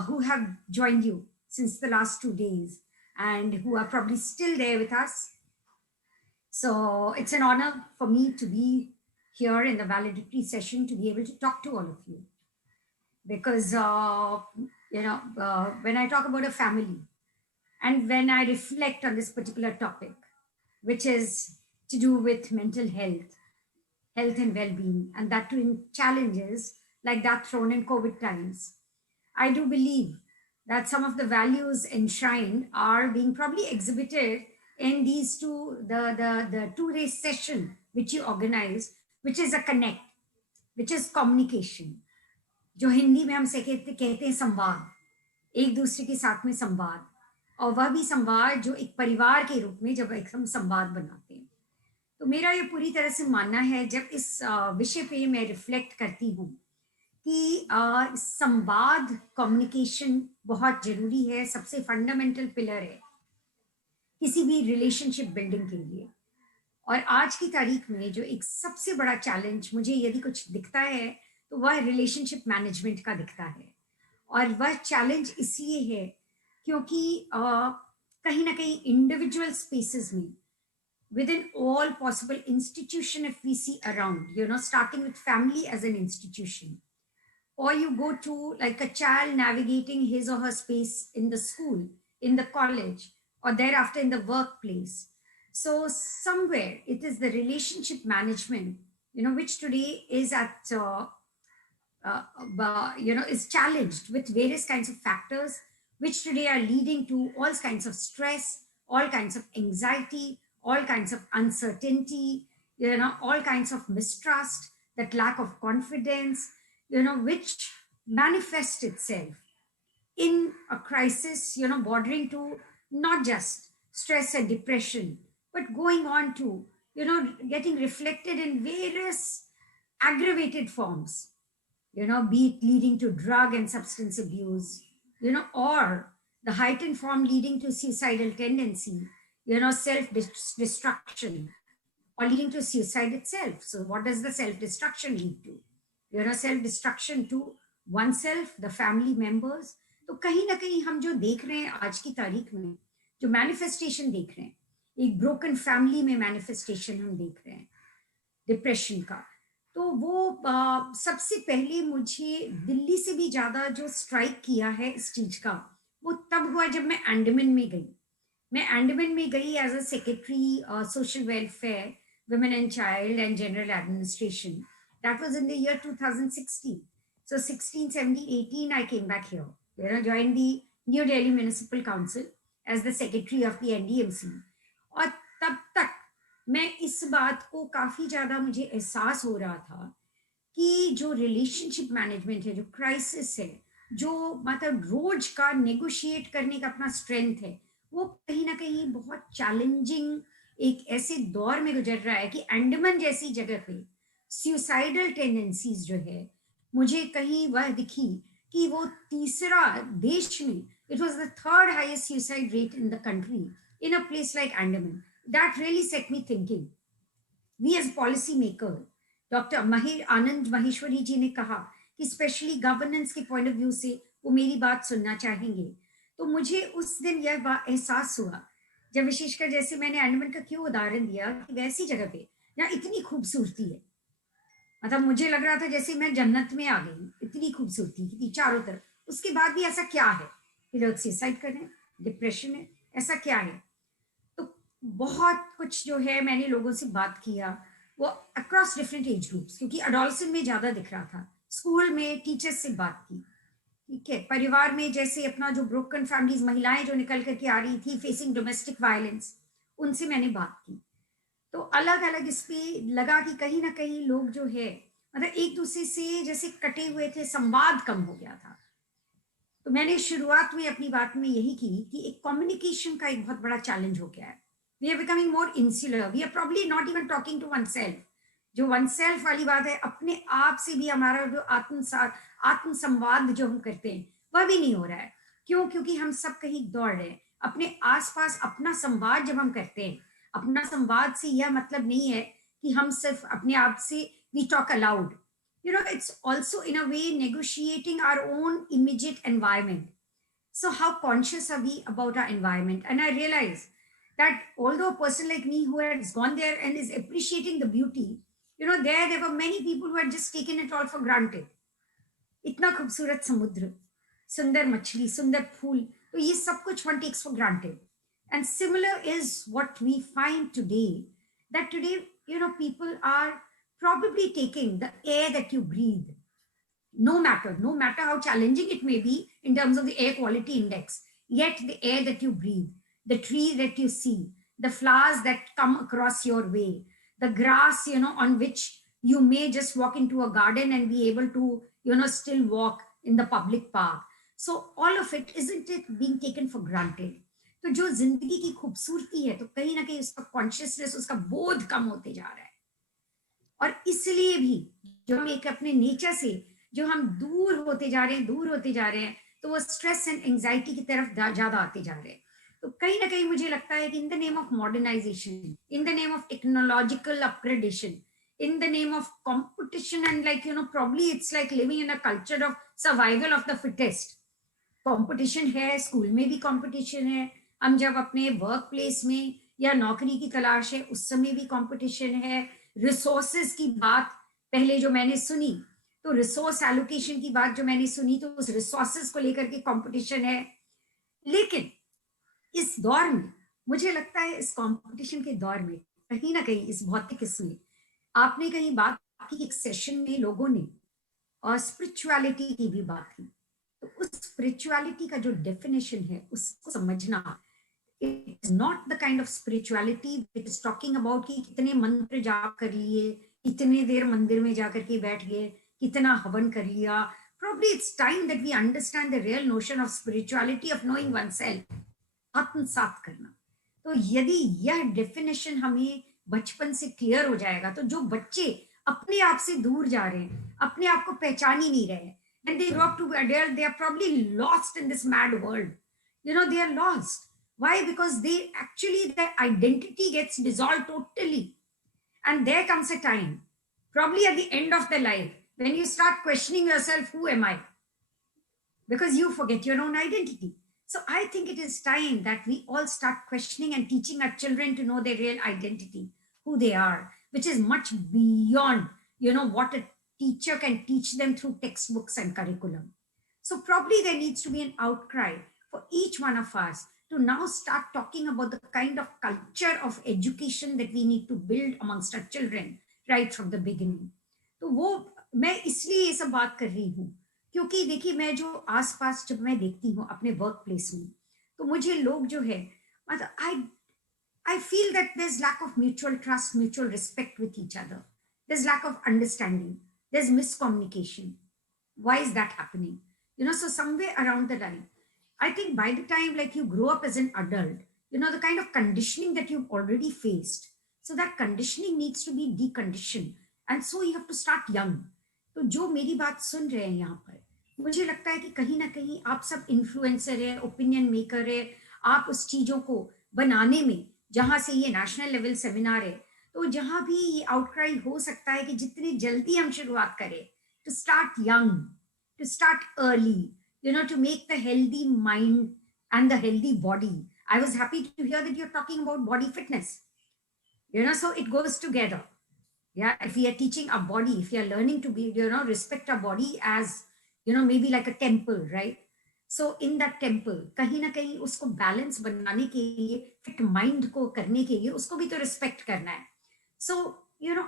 who have joined you since the last 2 days and who are probably still there with us. So it's an honor for me to be here in the valedictory session, to be able to talk to all of you. Because, you know, when I talk about a family and when I reflect on this particular topic, which is to do with mental health and well-being, and that too in challenges like that thrown in COVID times, I do believe that some of the values enshrined are being probably exhibited in these the 2-day session which you organize, which is a connect, which is communication. जो हिंदी में हम से कहते हैं संवाद, एक दूसरे के साथ में संवाद, और वह भी संवाद जो एक परिवार के रूप में जब एक हम संवाद बनाते हैं। तो मेरा ये पूरी तरह से मानना है, जब इस विषय पे मैं रिफ्लेक्ट करती हूँ कि संवाद, कम्युनिकेशन बहुत जरूरी है, सबसे फंडामेंटल पिलर है किसी भी रिलेशनशिप बिल्डिंग के लिए। और आज की तारीख में जो एक सबसे बड़ा चैलेंज मुझे यदि कुछ दिखता है तो वह रिलेशनशिप मैनेजमेंट का दिखता है, और वह चैलेंज इसलिए है क्योंकि कहीं ना कहीं इंडिविजुअल स्पेसेस में within all possible institution, if we see around, you know, starting with family as an institution, or you go to like a child navigating his or her space in the school, in the college, or thereafter in the workplace. So somewhere it is the relationship management, you know, which today is at, you know, is challenged with various kinds of factors, which today are leading to all kinds of stress, all kinds of anxiety, all kinds of uncertainty, you know, all kinds of mistrust, that lack of confidence, you know, which manifests itself in a crisis, you know, bordering to not just stress and depression, but going on to, you know, getting reflected in various aggravated forms, you know, be it leading to drug and substance abuse, you know, or the heightened form leading to suicidal tendency, you know, self-destruction, or leading to suicide itself. So what does the self-destruction lead to? You know, self-destruction to oneself, the family members. तो कहीं ना कहीं हम जो देख रहे हैं आज की तारीख में, जो मैनिफेस्टेशन देख रहे हैं, एक ब्रोकन फैमिली में मैनिफेस्टेशन हम देख रहे हैं डिप्रेशन का, तो वो सबसे पहले मुझे दिल्ली से भी ज्यादा जो स्ट्राइक किया है इस चीज का, वो तब हुआ जब मैं अंडमान में गई। मैं अंडमान में गई as a secretary social welfare, women and child and general administration. That was in the year 2016. So 16, 17, 18, I came back here. Joined the New Delhi Municipal Council as the secretary of the NDMC. और तब तक मैं इस बात को काफी ज्यादा मुझे एहसास हो रहा था कि जो रिलेशनशिप मैनेजमेंट है, जो क्राइसिस है, जो मतलब रोज का नेगोशिएट करने का अपना स्ट्रेंथ है, वो कहीं ना कहीं बहुत चैलेंजिंग एक ऐसे दौर में गुजर रहा है कि अंडमान जैसी जगह पे सुसाइडल टेंडेंसीज जो है, मुझे कहीं वह दिखी कि वो तीसरा देश में, it was the third highest suicide rate in the country in a place like Andaman. That really set me thinking. We as policy maker, doctor Anand Maheshwari ji ने कहा कि स्पेशली गवर्नेंस के पॉइंट ऑफ व्यू से वो मेरी बात सुनना चाहेंगे. तो मुझे उस दिन यह एहसास हुआ, जब विशेषकर जैसे मैंने अंडमान का क्यों उदाहरण दिया कि वैसी जगह पे जहाँ इतनी खूबसूरती है, मतलब मुझे लग रहा था जैसे मैं जन्नत में आ गई, इतनी खूबसूरती थी चारों तरफ. उसके बाद भी ऐसा क्या है कि लोग सुसाइड कर रहे हैं, डिप्रेशन है, ऐसा क्या है? तो बहुत कुछ जो है मैंने लोगों से बात किया, वो अक्रॉस डिफरेंट एज ग्रुप्स, क्योंकि एडोलसेंट में ज्यादा दिख रहा था. स्कूल में टीचर्स से बात की, ठीक है, परिवार में जैसे अपना जो ब्रोकन फैमिलीज, महिलाएं जो निकल करके आ रही थी फेसिंग डोमेस्टिक वायलेंस, उनसे मैंने बात की. तो अलग अलग इस पे लगा कि कहीं ना कहीं लोग जो है मतलब एक दूसरे से जैसे कटे हुए थे, संवाद कम हो गया था. तो मैंने शुरुआत में अपनी बात में यही की कि एक कम्युनिकेशन का एक बहुत बड़ा चैलेंज हो गया है. We are becoming more insular, we are probably not even talking to one self. जो वन सेल्फ वाली बात है, अपने आप से भी हमारा जो आत्म संवाद जो हम करते हैं वह भी नहीं हो रहा है. क्यों? क्योंकि हम सब कहीं दौड़ रहे हैं. अपने आसपास अपना संवाद जब हम करते हैं, अपना संवाद से यह मतलब नहीं है कि हम सिर्फ अपने आप से we talk aloud. You know, it's also in a way negotiating our own immediate environment. So how conscious are we about our environment? And I realize that although a person like me who has gone there and is appreciating the beauty, you know, there were many people who had just taken it all for granted. इतना खूबसूरत समुद्र, सुंदर मछली, सुंदर फूल, तो ये सब कुछ one takes for granted. And similar is what we find today, that today, you know, people are probably taking the air that you breathe, no matter how challenging it may be in terms of the air quality index, yet the air that you breathe, the tree that you see, the flowers that come across your way, the grass, you know, on which you may just walk into a garden and be able to, you know, still walk in the public park. So all of it, isn't it being taken for granted? तो जो जिंदगी की खूबसूरती है, तो कहीं ना कहीं उसका कॉन्शियसनेस, उसका बोध कम होते जा रहा है. और इसलिए भी जो हम एक अपने नेचर से जो हम दूर होते जा रहे हैं, तो वो स्ट्रेस एंड एंजाइटी की तरफ ज्यादा आते जा रहे हैं. तो कहीं ना कहीं मुझे लगता है कि in the name of modernisation, in the name of technological upgradation, in the name of competition, and like, you know, probably it's like living in a culture of survival of the fittest. Competition है, school में भी competition है, हम जब अपने work place में या नौकरी की तलाश है उस समय भी कंपटीशन है. रिसोर्सेज की बात पहले जो मैंने सुनी, तो रिसोर्स एलोकेशन की बात जो मैंने सुनी, तो उस रिसोर्सेज को लेकर के कंपटीशन है. लेकिन इस दौर में मुझे लगता है, इस कंपटीशन के दौर में कहीं ना कहीं इस भौतिक इसमें आपने कहीं बात की, एक सेशन में लोगों ने और स्पिरिचुअलिटी की भी बात की. तो उस स्पिरिचुअलिटी का जो डेफिनेशन है उसको समझना, it is not the kind of spirituality which is talking about कि कितने मंत्र जाप कर लिए, कितने देर मंदिर में जाकर के बैठ गए, कितना हवन कर लिया. Probably it's time that we understand the real notion of spirituality, of knowing oneself, आत्मसात करना. तो यदि यह डेफिनेशन हमें बचपन से क्लियर हो जाएगा, तो जो बच्चे अपने आप से दूर जा रहे हैं, अपने आप को पहचान ही नहीं रहे, and they grow up to be adult, they are probably lost in this mad world. You know, they are lost. Why? Because they actually, their identity gets dissolved totally. And there comes a time, probably at the end of their life, when you start questioning yourself, who am I? Because you forget your own identity. So I think it is time that we all start questioning and teaching our children to know their real identity, who they are, which is much beyond, what a teacher can teach them through textbooks and curriculum. So probably there needs to be an outcry for each one of us to now start talking about the kind of culture of education that we need to build amongst our children right from the beginning. तो वो मैं इसलिए ये सब बात कर रही हूँ क्योंकि देखिए मैं जो आसपास जब मैं देखती हूँ अपने वर्क प्लेस में तो मुझे लोग जो है मतलब I feel that there's lack of mutual trust, mutual respect with each other. There's lack of understanding. There's miscommunication. Why is that happening? So somewhere around the line, I think by the time like you grow up as an adult, the kind of conditioning that you've already faced, so that conditioning needs to be deconditioned. And so you have to start young. तो जो मेरी बात सुन रहे हैं यहाँ पर, मुझे लगता है कि कहीं ना कहीं आप सब इन्फ्लुएंसर है, ओपिनियन मेकर है, आप उस चीजों को बनाने में, जहां से ये नेशनल लेवल सेमिनार है, तो जहां भी ये आउटक्राई हो सकता है कि जितनी जल्दी हम शुरुआत करें, to start young, to start early, to make the healthy mind and the healthy body. I was happy to hear that you're talking about body fitness. So it goes together. Yeah, if we are teaching our body, if we are learning to be, respect our body as, maybe like a temple, right? So in that temple, कहीं ना कहीं उसको balance बनाने के लिए, fit mind को करने के लिए, उसको भी तो respect करना है. So,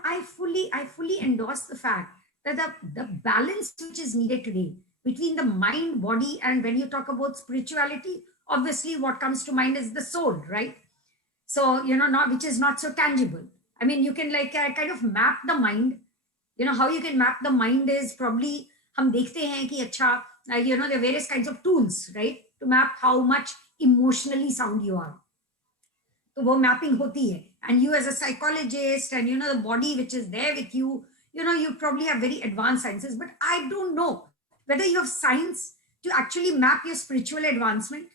I fully endorse the fact that the balance which is needed today between the mind, body, and when you talk about spirituality, obviously what comes to mind is the soul, right? So, which is not so tangible. I mean, you can like kind of map the mind. How you can map the mind is probably, हम देखते हैं कि अच्छा, there are various kinds of tools, right? To map how much emotionally sound you are. So वो mapping होती है. And you as a psychologist and, the body which is there with you, you probably have very advanced sciences, but I don't know whether you have science to actually map your spiritual advancement.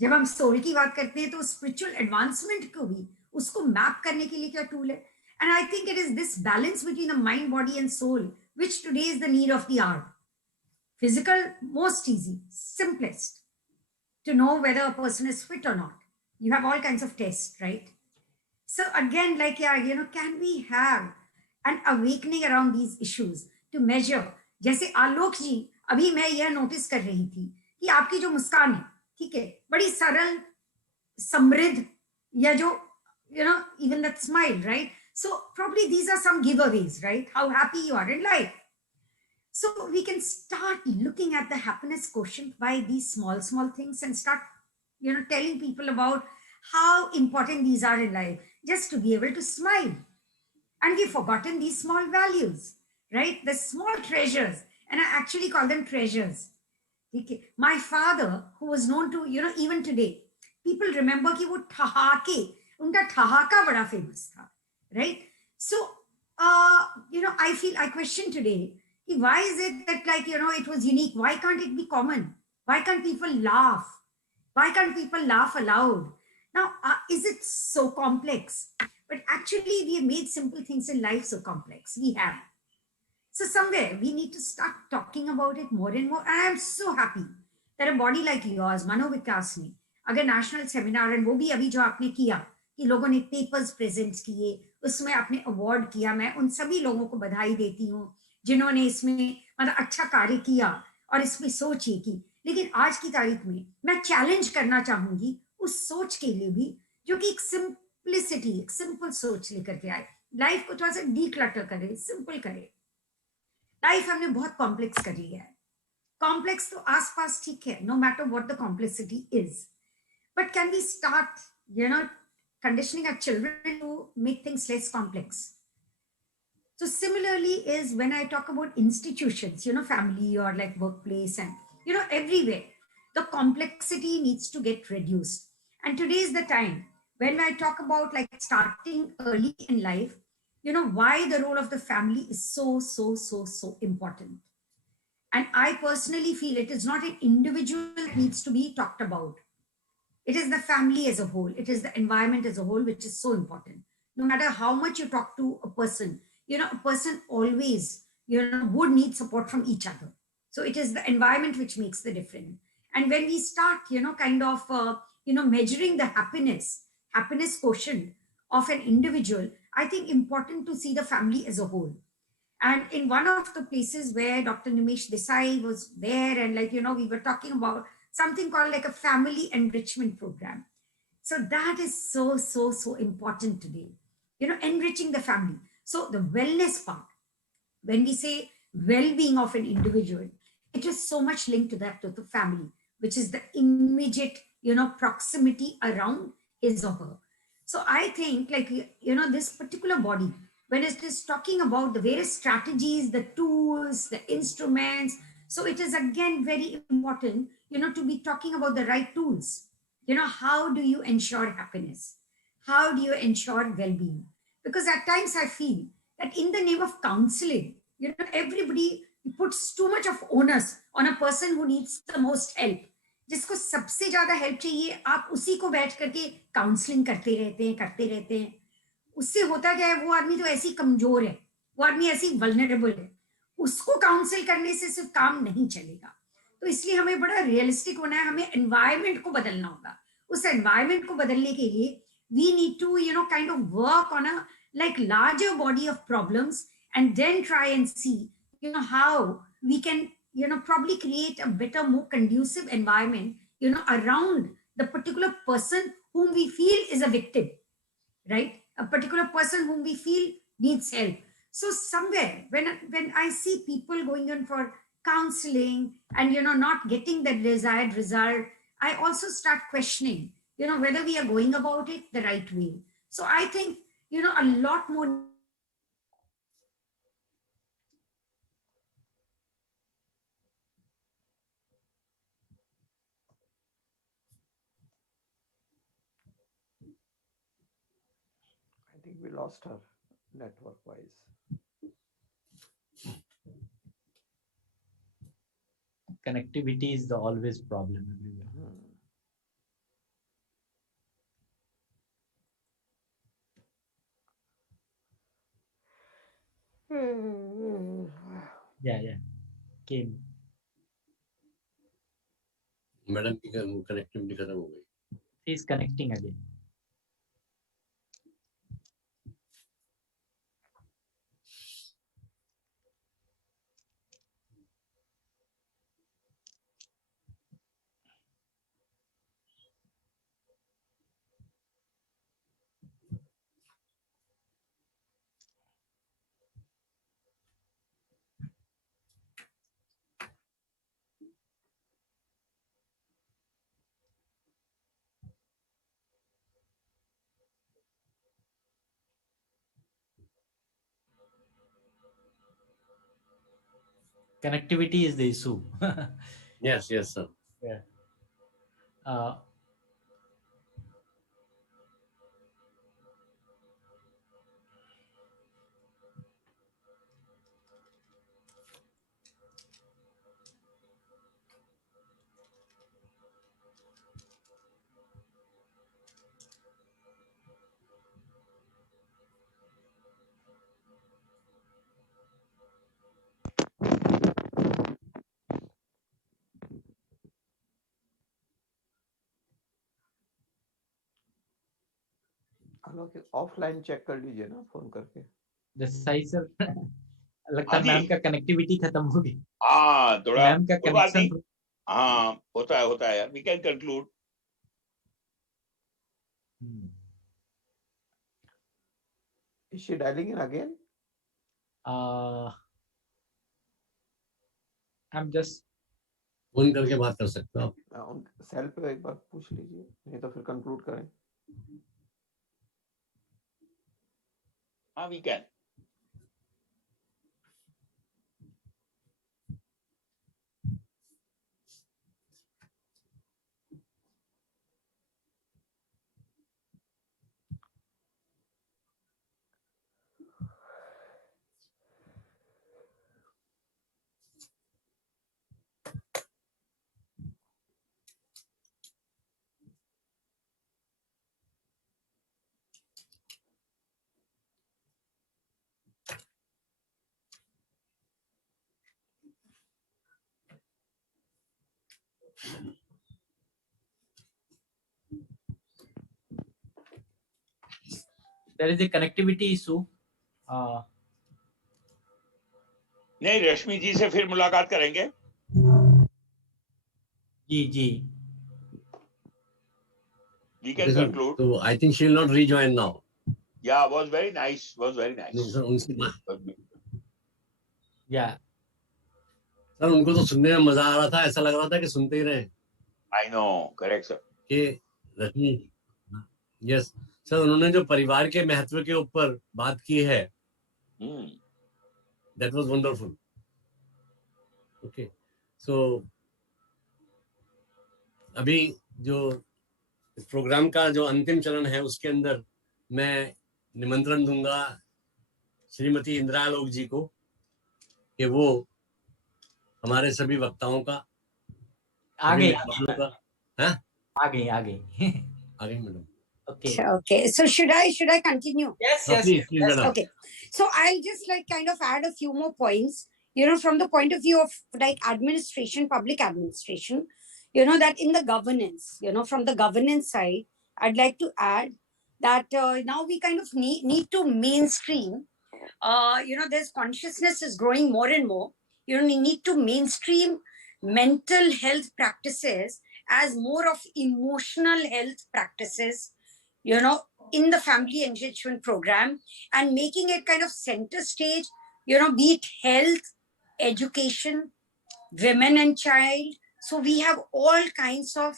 जब हम soul की बात करते हैं तो spiritual advancement को भी उसको map करने के लिए क्या tool है? And I think it is this balance between the mind, body and soul which today is the need of the hour. Physical, most easy, simplest to know whether a person is fit or not. You have all kinds of tests, right? So again, like, can we have an awakening around these issues to measure? जैसे आलोक जी, अभी मैं यह notice कर रही थी कि आपकी जो मुस्कान है, ठीक है, बड़ी सरल, समृद्ध, या जो, even that smile, right? So probably these are some giveaways, right? How happy you are in life. So we can start looking at the happiness quotient by these small things and start, telling people about how important these are in life, just to be able to smile. And we've forgotten these small values, right? The small treasures, and I actually call them treasures. Okay. My father, who was known to, even today, people remember कि वो ठहाके, उनका ठहाका बड़ा famous था, right? So, I question today, why is it that it was unique? Why can't it be common? Why can't people laugh? Why can't people laugh aloud? Now, is it so complex? But actually, we have made simple things in life so complex. We have. So somewhere we need to start talking about it more and more. And I'm so happy that a body like yours, Manovikas ने, अगर national seminar and वो भी अभी जो आपने किया, कि लोगों ने papers present किए, उसमें आपने award किया, मैं उन सभी लोगों को बधाई देती हूँ, जिन्होंने इसमें मतलब अच्छा कार्य किया और इसमें सोच ये की. लेकिन आज की तारीख में मैं चैलेंज करना चाहूंगी उस सोच के लिए भी जो कि एक सिंपलिसिटी, एक सिंपल सोच लेकर के आए, लाइफ को थोड़ा सा डीक्लटर करे, सिंपल करे. लाइफ हमने बहुत कॉम्प्लेक्स कर लिया है. कॉम्प्लेक्स तो आसपास ठीक है, no matter what the complexity is, but can we start conditioning our children to make things less complex? So similarly is when I talk about institutions, family or like workplace and, everywhere, the complexity needs to get reduced. And today is the time when I talk about like starting early in life, why the role of the family is so important. And I personally feel it is not an individual that needs to be talked about. It is the family as a whole. It is the environment as a whole, which is so important. No matter how much you talk to a person, a person always, would need support from each other. So it is the environment which makes the difference. And when we start, kind of, measuring the happiness quotient of an individual, I think important to see the family as a whole. And in one of the places where Dr. Nimesh Desai was there, and we were talking about something called like a family enrichment program. So that is so, so, so important today, enriching the family. So the wellness part, when we say well-being of an individual, it is so much linked to that, to the family, which is the immediate, proximity around his or her. So I think, this particular body, when it is talking about the various strategies, the tools, the instruments, so it is again very important, to be talking about the right tools. How do you ensure happiness? How do you ensure well-being? Because at times I feel that in the name of counseling, everybody puts too much of onus on a person who needs the most help. जिसको सबसे ज्यादा help चाहिए, आप उसी को बैठ करके counselling करते रहते हैं. उससे होता क्या है, वो आदमी तो ऐसी कमजोर है, वो आदमी ऐसी वल्नरेबल है, उसको काउंसिल करने से सिर्फ काम नहीं चलेगा. तो इसलिए हमें बड़ा रियलिस्टिक होना है, हमें एनवायरनमेंट को बदलना होगा. उस एनवायरनमेंट को बदलने के लिए we need to kind of work on a larger body of problems, and then try and see how we can probably create a better, more conducive environment around the particular person whom we feel is a victim, right? A particular person whom we feel needs help. So somewhere when I see people going in for counseling and not getting the desired result, I also start questioning whether we are going about it the right way. So I think a lot more. I think we lost her network wise. Connectivity is the always problem everywhere. Yeah. Came. Madam की connectivity खत्म हो गई. He's connecting again. Connectivity is the issue. Yes, sir. Yeah. Offline check कर लीजिए ना phone करके. सही sir. लगता है मैम का कनेक्टिविटी खत्म हो गई. हाँ थोड़ा मैम का कनेक्शन. हाँ होता है. We can conclude. Is she dialing in again? I'm just. Phone करके बात कर सकते हो आप. सेल पे एक बार पूछ लीजिए, नहीं तो फिर कंक्लूड करें. हाँ we can. there is a connectivity issue. नहीं, रश्मि जी से फिर मुलाकात करेंगे. जी. We can conclude. So I think she will not rejoin now. Yeah, was very nice. नहीं सर, उनकी बात. Yeah. सर उनको तो सुनने में मजा आ रहा था, ऐसा लग रहा था कि सुनते ही रहे. I know, correct sir. कि रश्मि, यस सर, उन्होंने जो परिवार के महत्व के ऊपर बात की है, that was wonderful. Okay, so अभी जो इस प्रोग्राम का जो अंतिम चरण है उसके अंदर मैं निमंत्रण दूंगा श्रीमती इंदिरा आलोक जी को कि वो हमारे सभी वक्ताओं का आ गई madam. Okay. So should I continue? Yes. Please, madam. Okay. So I'll just like kind of add a few more points, from the point of view of like administration, public administration, that in the governance, from the governance side, I'd like to add that now we kind of need to mainstream, there's consciousness is growing more and more. We need to mainstream mental health practices as more of emotional health practices, in the family enrichment program, and making it kind of center stage, be it health, education, women and child. So we have all kinds of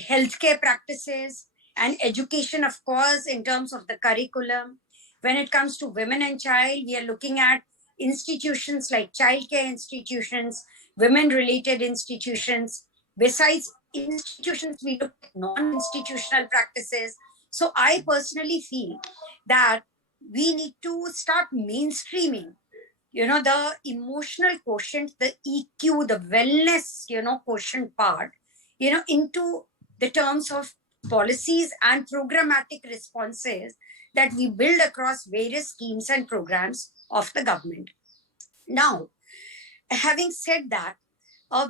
healthcare practices and education, of course, in terms of the curriculum. When it comes to women and child, we are looking at institutions like childcare institutions, women-related institutions. Besides institutions, we look at non-institutional practices. So I personally feel that we need to start mainstreaming, the emotional quotient, the EQ, the wellness, quotient part, into the terms of policies and programmatic responses that we build across various schemes and programs of the government. Now, having said that,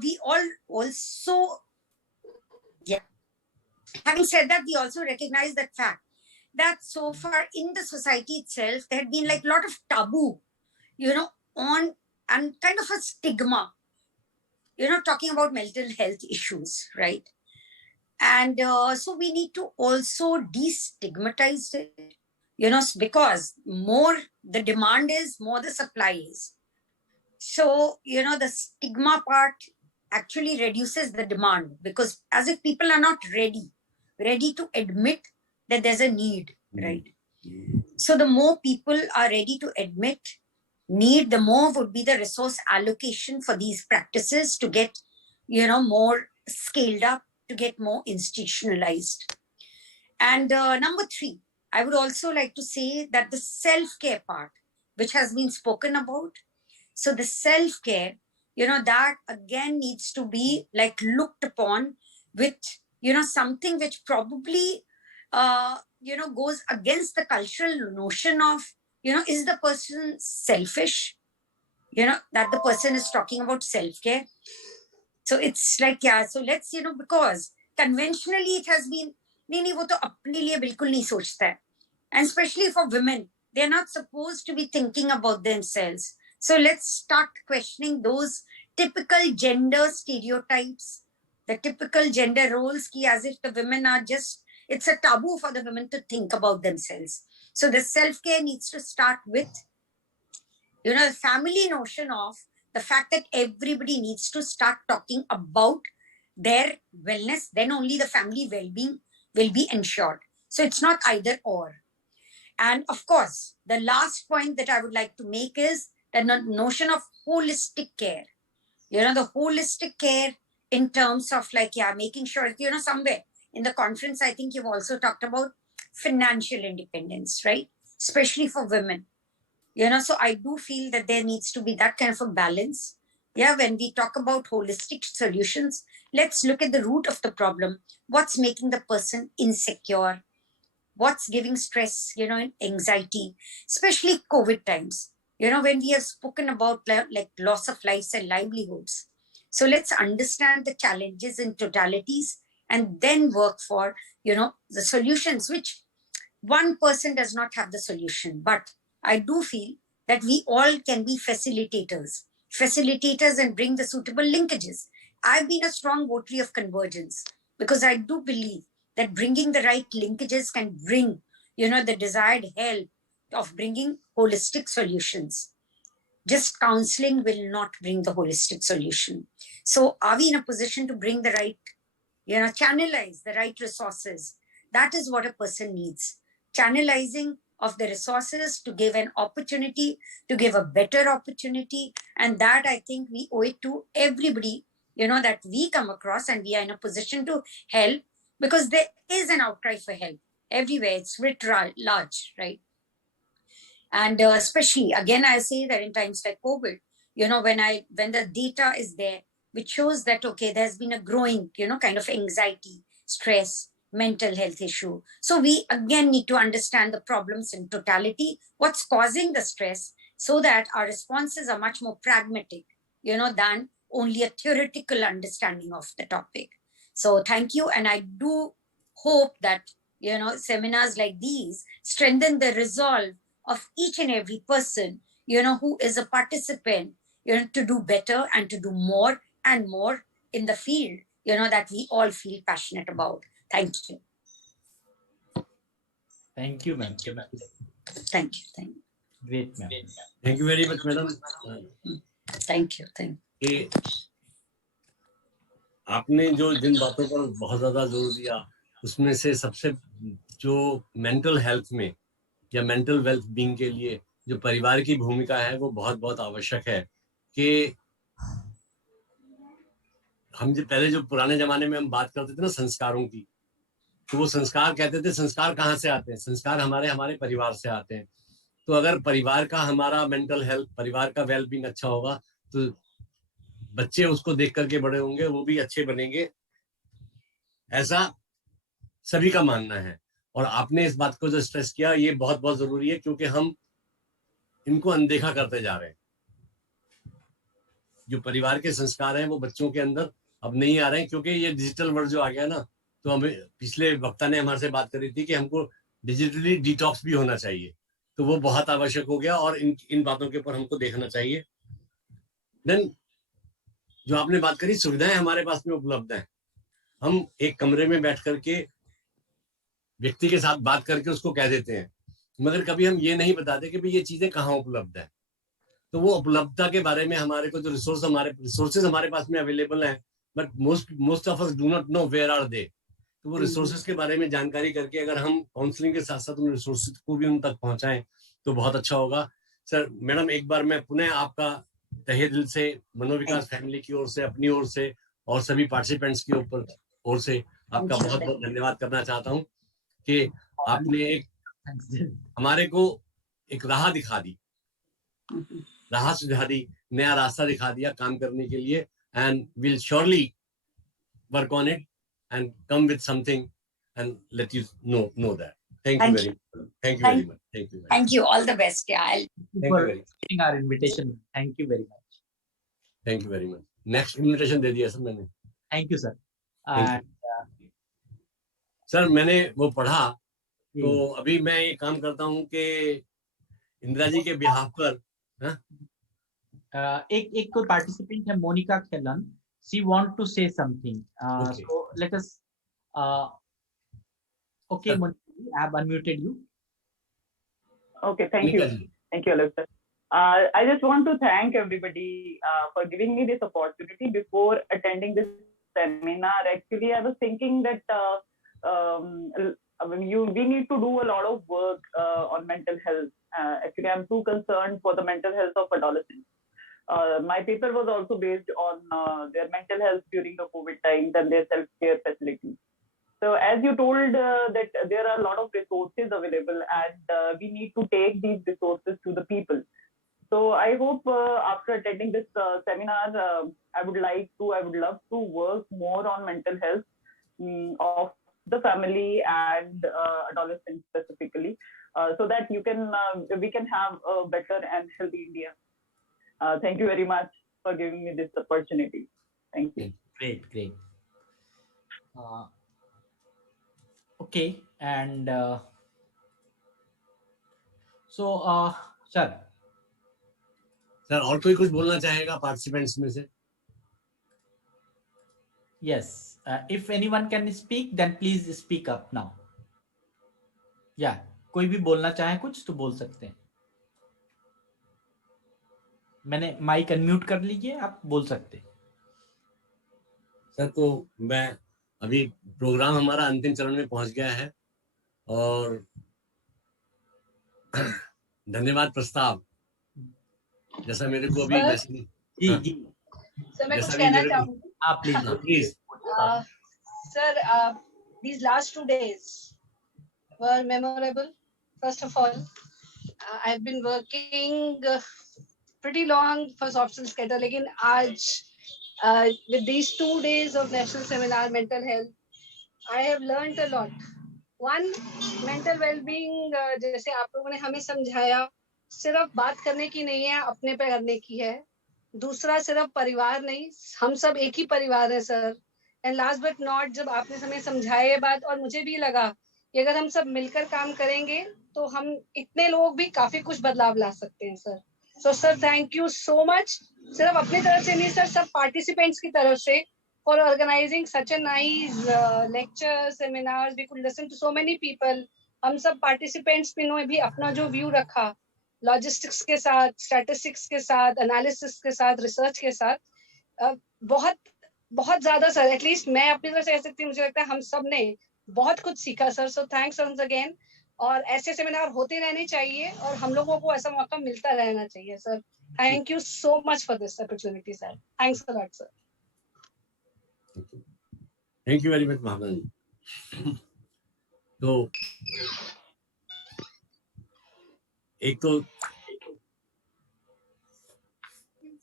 we also recognize that fact that so far in the society itself, there had been like a lot of taboo, on and kind of a stigma, talking about mental health issues, right? And so we need to also destigmatize it, because more the demand is, more the supply is. So, the stigma part actually reduces the demand, because as if people are not ready to admit that there's a need, right? So the more people are ready to admit need, the more would be the resource allocation for these practices to get, more scaled up, to get more institutionalized. And number 3, I would also like to say that the self-care part, which has been spoken about. So the self-care, that again needs to be like looked upon with, something which probably, goes against the cultural notion of, is the person selfish? That the person is talking about self-care. So it's like, so let's, because conventionally it has been, nahi, wo to apne liye bilkul nahi sochta hai. And especially for women, they're not supposed to be thinking about themselves. So let's start questioning those typical gender stereotypes, the typical gender roles, as if the women are just, it's a taboo for the women to think about themselves. So the self-care needs to start with, the family notion of the fact that everybody needs to start talking about their wellness, then only the family well-being will be ensured. So it's not either or. And of course, the last point that I would like to make is the notion of holistic care. The holistic care in terms of like, making sure, somewhere in the conference, I think you've also talked about financial independence, right? Especially for women. So I do feel that there needs to be that kind of a balance. When we talk about holistic solutions, let's look at the root of the problem. What's making the person insecure? What's giving stress, and anxiety, especially COVID times, when we have spoken about like loss of lives and livelihoods. So let's understand the challenges in totalities and then work for, the solutions, which one person does not have the solution, but I do feel that we all can be facilitators and bring the suitable linkages. I've been a strong votary of convergence because I do believe that bringing the right linkages can bring, the desired help of bringing holistic solutions. Just counseling will not bring the holistic solution. So are we in a position to bring the right, channelize the right resources? That is what a person needs. Channelizing of the resources to give an opportunity, to give a better opportunity. And that I think we owe it to everybody, that we come across and we are in a position to help, because there is an outcry for help everywhere. It's writ large, right? And especially, again, I say that in times like COVID, when the data is there, which shows that, okay, there's been a growing, kind of anxiety, stress, mental health issue. So we again need to understand the problems in totality, what's causing the stress, so that our responses are much more pragmatic, than only a theoretical understanding of the topic. So thank you. And I do hope that, seminars like these strengthen the resolve of each and every person, who is a participant, to do better and to do more and more in the field, that we all feel passionate about. Thank you. Thank you, ma'am. Thank you. Great, ma'am. Thank you very much, madam. Thank you. कि आपने जो जिन बातों पर बहुत ज्यादा जोर दिया, उसमें से सबसे जो मेंटल हेल्थ में या मेंटल वेल्थ बीइंग के लिए जो परिवार की भूमिका है, वो बहुत बहुत आवश्यक है। कि हम जो पहले जो पुराने जमाने में हम बात करते थे ना संस्कारों की, तो वो संस्कार कहते थे, संस्कार कहाँ से आते हैं? संस्कार हमारे परिवार से आते हैं। तो अगर परिवार का हमारा मेंटल हेल्थ, परिवार का वेलबींग अच्छा होगा, तो बच्चे उसको देख करके बड़े होंगे, वो भी अच्छे बनेंगे, ऐसा सभी का मानना है। और आपने इस बात को जो स्ट्रेस किया, ये बहुत बहुत जरूरी है, क्योंकि हम इनको अनदेखा करते जा रहे हैं। जो परिवार के संस्कार हैं, वो बच्चों के अंदर अब नहीं आ रहे हैं, क्योंकि ये डिजिटल वर्ल्ड जो आ गया ना, तो हमें पिछले वक्ता ने हमारे से बात करी थी कि हमको डिजिटली डिटॉक्स भी होना चाहिए, तो वो बहुत आवश्यक हो गया और इन बातों के ऊपर हमको देखना चाहिए। देन जो आपने बात करी, सुविधाएं हमारे पास में उपलब्ध हैं। हम एक कमरे में बैठ करके व्यक्ति के साथ बात करके उसको कह देते हैं, मगर कभी हम ये नहीं बताते कि भाई ये चीजें कहाँ उपलब्ध है। तो वो उपलब्धता के बारे में हमारे को जो रिसोर्सेज हमारे पास में अवेलेबल हैं, but most of us do not know where are they. तो वो रिसोर्सेज के बारे में जानकारी करके अगर हम काउंसलिंग के साथ साथ उन रिसोर्सेज को भी उन तक पहुंचाएं तो बहुत अच्छा होगा। सर, मैडम, एक बार मैं पुनः आपका तहे दिल से मनोविकास फैमिली की ओर से, अपनी ओर से और सभी पार्टिसिपेंट्स की ओर से आपका बहुत बहुत धन्यवाद करना चाहता हूँ कि आपने हमारे को एक राह दिखा दी, राह सुझा दी, नया रास्ता दिखा दिया काम करने के लिए। And will surely work on it and come with something and let you know that. Thank you very much. Thank you. Thank you. All the best. Yeah. Thank you for accepting our invitation. Thank you very much. Thank you very much. Next invitation दे दिया sir मैंने. Thank you, sir. Sir, मैंने वो पढ़ा, तो अभी मैं ये काम करता हूँ कि इंदिरा जी के बिहाफ पर एक कोई पार्टिसिपेंट है, मोनिका खेलन. She want to say something. Okay. So let us. Okay, Monica, I have unmuted you. Okay, thank you. Thank you, Alex. I just want to thank everybody for giving me this opportunity before attending this seminar. Actually, I was thinking that we need to do a lot of work on mental health. Actually, I'm too concerned for the mental health of adolescents. My paper was also based on their mental health during the COVID times and their self-care facilities. So as you told that there are a lot of resources available and we need to take these resources to the people. So I hope after attending this seminar, I would love to work more on mental health of the family and adolescents specifically, so that we can have a better and healthy India. Thank you very much for giving me this opportunity. Thank you. Great. Okay, and So, sir. Sir और कोई कुछ बोलना चाहेगा participants में से? Yes, if anyone can speak, then please speak up now. Yeah, कोई भी बोलना चाहे कुछ तो बोल सकते हैं. मैंने माइक अनम्यूट कर लीजिए, आप बोल सकते हैं. सर तो मैं अभी प्रोग्राम हमारा अंतिम चरण में पहुंच गया है और धन्यवाद प्रस्ताव जैसा मेरे को अभी मैसेज जी सर मैं जैसा कुछ भी कहना मेरे को चाहूंगी आप please sir these last 2 days were memorable. First of all, I've been working pretty long for soft skills cater, लेकिन आज with these 2 days of national seminar mental health, I have learned a lot. One, mental well-being जैसे आप लोगों ने हमें समझाया, सिर्फ बात करने की नहीं है, अपने पे करने की है. दूसरा, सिर्फ परिवार नहीं, हम सब एक ही परिवार है sir. And last but not, जब आपने हमें समझाया ये बात और मुझे भी लगा कि अगर हम सब मिलकर काम करेंगे तो हम इतने लोग भी काफी कुछ बदलाव ला सकते हैं sir. So sir thank you so much, सिर्फ अपनी तरफ से नहीं सर, सब पार्टिसिपेंट्स की तरफ से, for organizing such a nice lecture, seminars. We could listen to so many people. हम सब participants ने भी अपना जो view रखा, logistics के साथ, statistics के साथ, analysis के साथ, research के साथ, बहुत बहुत ज़्यादा सर. एटलीस्ट मैं अपनी तरफ से कह सकती हूँ, मुझे लगता है हम सब ने बहुत कुछ सीखा sir. So thanks once again. और ऐसे सेमिनार होते रहने चाहिए और हम लोगों को ऐसा मौका मिलता रहना चाहिए sir. Thank you so much for this opportunity sir. Thanks a lot sir. Thank you very much Bhavna ji. तो एक तो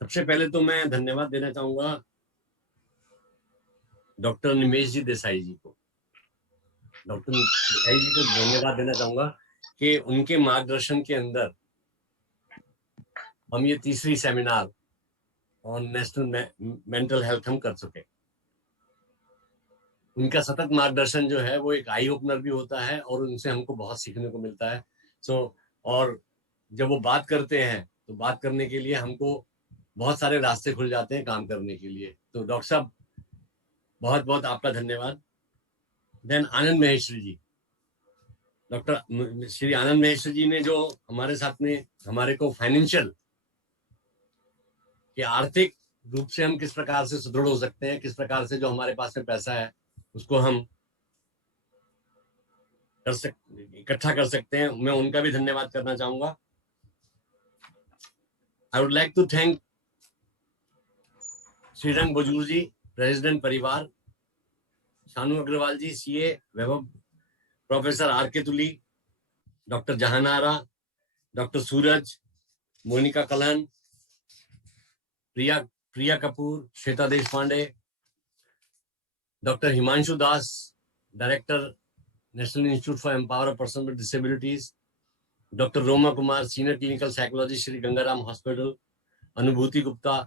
सबसे पहले तो मैं धन्यवाद देना चाहूंगा डॉक्टर निमेश जी देसाई जी को. डॉक्टर देसाई जी को धन्यवाद देना चाहूंगा कि उनके मार्गदर्शन के अंदर हम ये तीसरी seminar on national mental health हम कर सके. उनका सतत मार्गदर्शन जो है वो एक आई ओपनर भी होता है और उनसे हमको बहुत सीखने को मिलता है. और जब वो बात करते हैं तो बात करने के लिए हमको बहुत सारे रास्ते खुल जाते हैं काम करने के लिए. तो डॉक्टर साहब बहुत बहुत आपका धन्यवाद. देन आनंद महेश्वरी जी, डॉक्टर श्री आनंद महेश्वरी जी ने जो हमारे साथ में हमारे को फाइनेंशियल कि आर्थिक रूप से हम किस प्रकार से सुदृढ़ हो सकते हैं, किस प्रकार से जो हमारे पास में पैसा है उसको हम इकट्ठा कर सकते हैं, मैं उनका भी धन्यवाद करना चाहूंगा. I would like to thank Shrirang Bajur ji, president परिवार, Shanu Agarwal ji CA, Vaibhav, professor R K Tuli, doctor Jahanara, doctor Suraj, Monika Kalan, Priya Kapoor, Shweta Deshpande, doctor Himanshu Das, director national institute for empower person with disabilities, doctor Roma Kumar, senior clinical psychologist Shri Gangaram hospital, Anubhuti Gupta,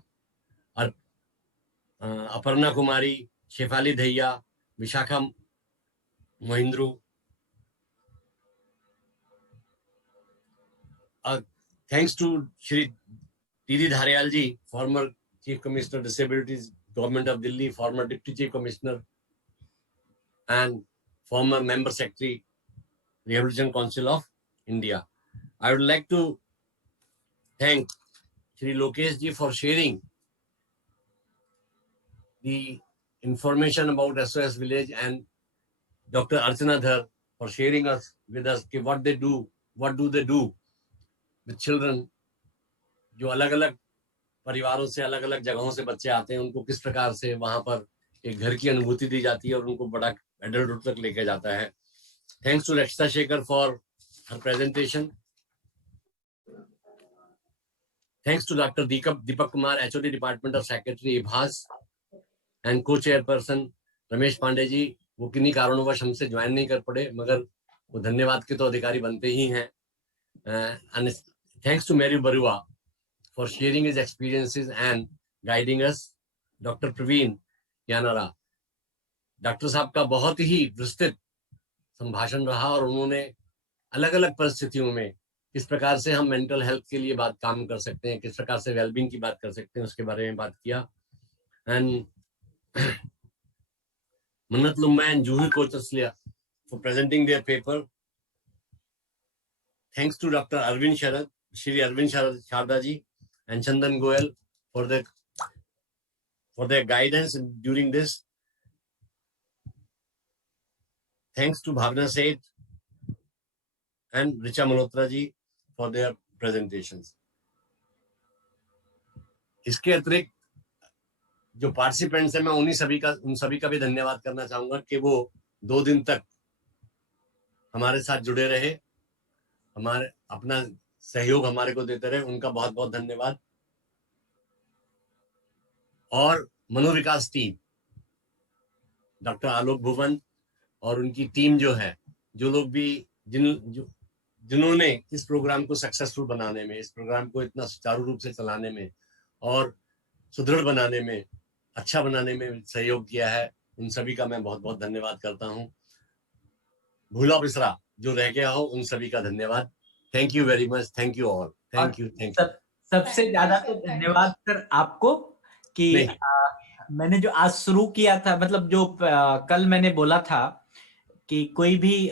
Aparna Kumari, Shefali Dahiya, Vishakha Mahindru, thanks to Shri TD Dhariyal ji, former chief commissioner disabilities government of Delhi, farmer deputy chief commissioner and former member secretary Rehabilitation Council of India. I would like to thank Shri Lokesh ji for sharing the information about SOS Village and Dr. Archana Dhar for sharing with us what they do, what do they do with children जो अलग अलग परिवारों से अलग अलग जगहों से बच्चे आते हैं, उनको किस प्रकार से वहां पर एक घर की अनुभूति दी जाती है और उनको बड़ा एडल्टहुड तक लेके जाता है. Thanks to Rakshita Shekhar for her presentation. Thanks to doctor Deepak Kumar, HOD department of psychiatry इभास and co chairperson Ramesh Pandey ji. वो किन्हीं कारणोंवश हमसे ज्वाइन नहीं कर पड़े मगर वो धन्यवाद के तो अधिकारी बनते ही हैं. Thanks to Mary Barua for sharing his experiences and guiding us. Doctor Praveen Yanara, doctor साहब का बहुत ही विस्तृत संभाषण रहा और उन्होंने अलग अलग परिस्थितियों में किस प्रकार से हम मेंटल हेल्थ के लिए काम कर सकते हैं, किस प्रकार से वेलबींग की बात कर सकते हैं, उसके बारे में बात किया. And Manat Lumma and Juhi Kochaslia for presenting their paper. Thanks to Dr. Arvind Sharad, Shri Arvind Sharda ji and Chandan Goyal for their guidance during this. Thanks to Bhavna Seth and Richa Malhotra ji for their presentations. इसके अतिरिक्त जो participants हैं, मैं उन सभी का भी धन्यवाद करना चाहूंगा कि वो 2 दिन तक हमारे साथ जुड़े रहे, हमारे अपना सहयोग हमारे को देते रहे. उनका बहुत बहुत धन्यवाद. और मनोविकास टीम, डॉक्टर आलोक भुवन और उनकी टीम जो है, जो लोग भी जिन्होंने इस प्रोग्राम को सक्सेसफुल बनाने में, इस प्रोग्राम को इतना सुचारू रूप से चलाने में और सुदृढ़ बनाने में, अच्छा बनाने में सहयोग किया है, उन सभी का मैं बहुत बहुत धन्यवाद करता हूं. भूला बिसरा जो रह गया हो, उन सभी का धन्यवाद. Thank you very much. Thank you all. Thank you. सबसे ज्यादा तो धन्यवाद सर आपको कि मैंने जो आज शुरू किया था, मतलब जो कल मैंने बोला था कि कोई भी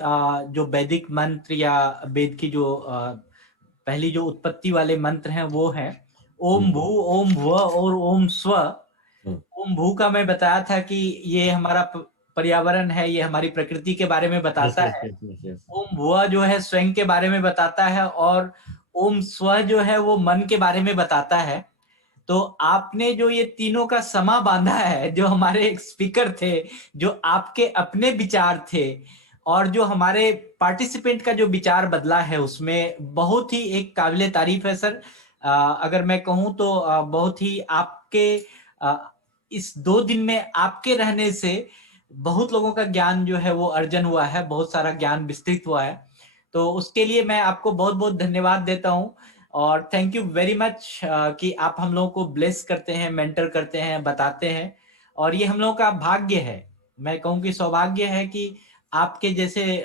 जो वैदिक मंत्र या वेद की जो पहली जो उत्पत्ति वाले मंत्र हैं वो है ओम भू, ओम भुव और ओम स्व. ओम भू का मैं बताया था कि ये हमारा पर्यावरण है, ये हमारी प्रकृति के बारे में बताता है. ओम भुव जो है स्वयं के बारे में बताता है और ओम स्व जो है वो मन के बारे में बताता है. तो आपने जो ये तीनों का समा बांधा है, जो हमारे एक स्पीकर थे, जो आपके अपने विचार थे और जो हमारे पार्टिसिपेंट का जो विचार बदला है, उसमें बहुत ही एक काबिले तारीफ है सर. अगर मैं कहूँ तो बहुत ही आपके इस 2 दिन में आपके रहने से बहुत लोगों का ज्ञान जो है वो अर्जन हुआ है, बहुत सारा ज्ञान विस्तृत हुआ है. तो उसके लिए मैं आपको बहुत बहुत धन्यवाद देता हूँ और थैंक यू वेरी मच कि आप हम लोगों को ब्लेस करते हैं, मेंटर करते हैं, बताते हैं. और ये हम लोगों का भाग्य है, मैं कहूँ कि सौभाग्य है कि आपके जैसे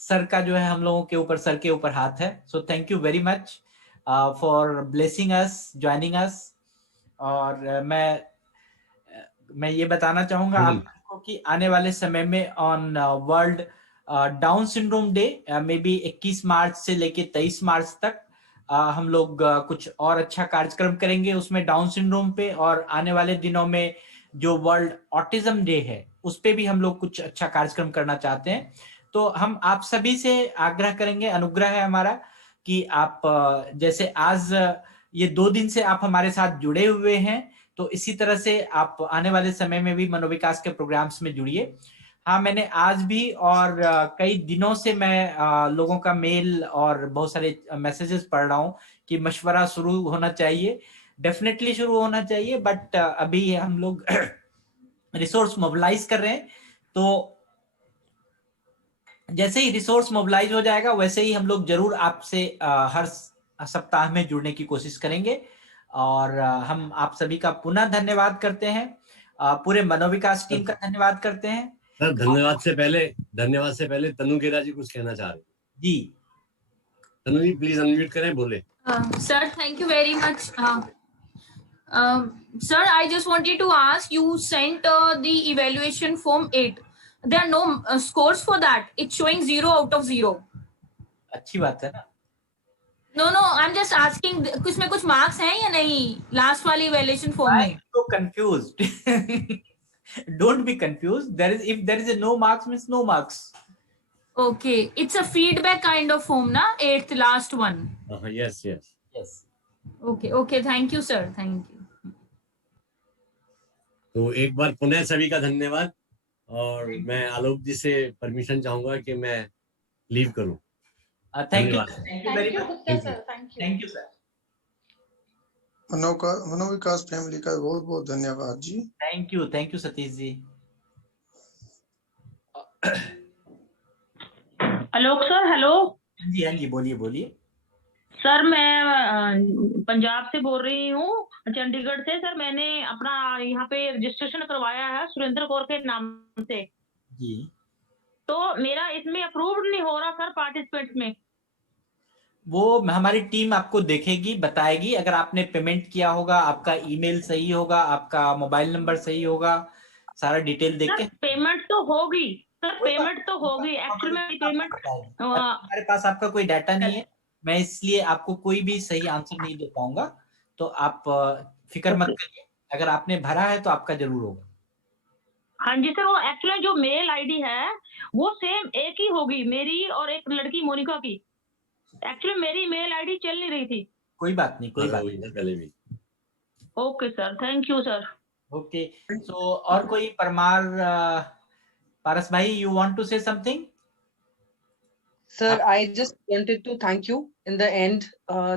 सर का जो है हम लोगों के ऊपर, सर के ऊपर हाथ है. So thank you very much for blessing us, joining us. और मैं ये बताना चाहूंगा आपको कि आने वाले समय में on world down syndrome day, may be 21 मार्च से लेके 23 मार्च तक हम लोग कुछ और अच्छा कार्यक्रम करेंगे उसमें डाउन सिंड्रोम पे. और आने वाले दिनों में जो वर्ल्ड ऑटिज्म डे है उस पे भी हम लोग कुछ अच्छा कार्यक्रम करना चाहते हैं. तो हम आप सभी से आग्रह करेंगे, अनुग्रह है हमारा कि आप जैसे आज ये 2 दिन से आप हमारे साथ जुड़े हुए हैं, तो इसी तरह से आप आने वाले समय में भी मनोविकास के प्रोग्राम्स में जुड़िए. हाँ, मैंने आज भी और कई दिनों से मैं लोगों का मेल और बहुत सारे मैसेजेस पढ़ रहा हूँ कि मशवरा शुरू होना चाहिए. डेफिनेटली शुरू होना चाहिए, बट अभी हम लोग रिसोर्स मोबिलाइज कर रहे हैं. तो जैसे ही रिसोर्स मोबिलाइज हो जाएगा वैसे ही हम लोग जरूर आपसे हर सप्ताह में जुड़ने की कोशिश करेंगे. और हम आप सभी का पुनः धन्यवाद करते हैं, पूरे मनोविकास टीम का धन्यवाद करते हैं. सर धन्यवाद से पहले तनु गेरा जी कुछ कहना चाह रहे हैं. जी तनु जी प्लीज अनम्यूट करें, बोले. Sir, thank you very much. Sir, I just wanted to ask, you sent the evaluation form 8. There are no scores for that. It's showing 0 out of 0. अच्छी बात है ना. No, I'm just asking, इसमें कुछ marks हैं या नहीं last वाली evaluation form में? I'm so confused. Don't be confused. If there is a no marks means no marks. Okay, it's a feedback kind of form, na? 8th last one. Yes. Okay. Thank you, sir. Thank you. तो एक बार पुनः सभी का धन्यवाद. और मैं आलोक जी से permission चाहूंगा कि मैं लीव करूं. Thank you very much. Thank you, sir. Manovikas family का बहुत बहुत धन्यवाद जी. Thank you Satish ji. Alok sir, hello. हाँ जी बोलिए. सर मैं पंजाब से बोल रही हूँ, चंडीगढ़ से. सर मैंने अपना यहाँ पे रजिस्ट्रेशन करवाया है सुरेंद्र कौर के नाम से जी. तो मेरा इसमें अप्रूव्ड नहीं हो रहा सर पार्टिसिपेंट्स में. वो हमारी टीम आपको देखेगी, बताएगी। अगर आपने पेमेंट किया होगा, आपका ईमेल सही होगा, आपका मोबाइल नंबर सही होगा, सारा डिटेल देख के पेमेंट तो होगी सर, कोई बात पेमेंट तो होगी। एक्चुअली में पेमेंट हमारे पास आपका कोई डाटा नहीं है, मैं इसलिए आपको कोई भी सही आंसर नहीं दे पाऊंगा। तो आप फिक्र मत करिए, अगर आपने भरा है तो आपका जरूर होगा। हाँ जी सर, वो एक्चुअली जो मेल आईडी है वो सेम एक ही होगी, मेरी और एक लड़की मोनिका की। एक्चुअली मेरी मेल आईडी चल नहीं रही थी। कोई बात नहीं, कोई बात नहीं। पहले भी okay sir, thank you sir. Okay, so और कोई परमार, पारस भाई, you want to say something? Sir, I just wanted to thank you in the end.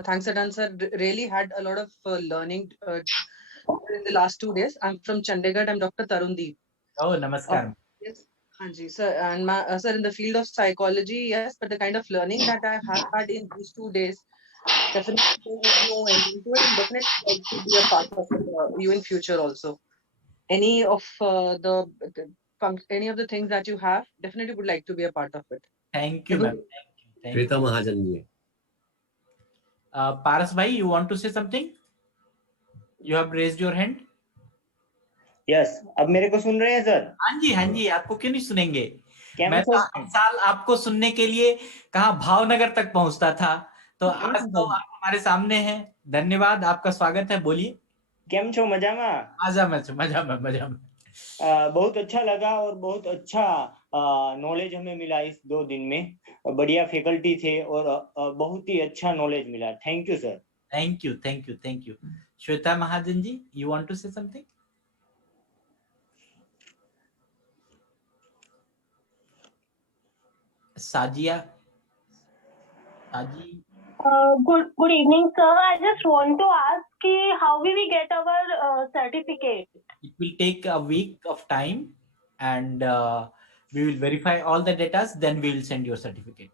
Thanks, Adan sir. Really had a lot of learning in the last 2 days. I'm from Chandigarh. I'm Dr. Tarundeep. Oh, namaskar. Yes, Hanji, sir. And sir, in the field of psychology, yes, but the kind of learning that I have had in these 2 days, definitely definitely like to be a part of you in future also. Any of any of the things that you have, definitely would like to be a part of it. Thank you, ma'am. Shweta Mahajan ji. Paras bhai, you want to say something? You have raised your hand. Yes, अब मेरे को सुन रहे हैं sir? हाँ जी, आपको क्यों नहीं सुनेंगे? मैं तो हर साल आपको सुनने के लिए कहाँ भावनगर तक पहुंचता था, तो आज तो आप हमारे सामने हैं। धन्यवाद, आपका स्वागत है, बोलिए। केम छो, मजा में? मजा में। बहुत अच्छा लगा और बहुत अच्छा नॉलेज हमें मिला इस 2 दिन में। बढ़िया फैकल्टी थे और बहुत ही अच्छा नॉलेज मिला। Thank you sir. Thank you. Shweta Mahajan ji, you want to say something? Saji. Good evening, sir. I just want to ask how will we get our certificate? It will take a week of time, and we will verify all the data. Then we will send your certificate.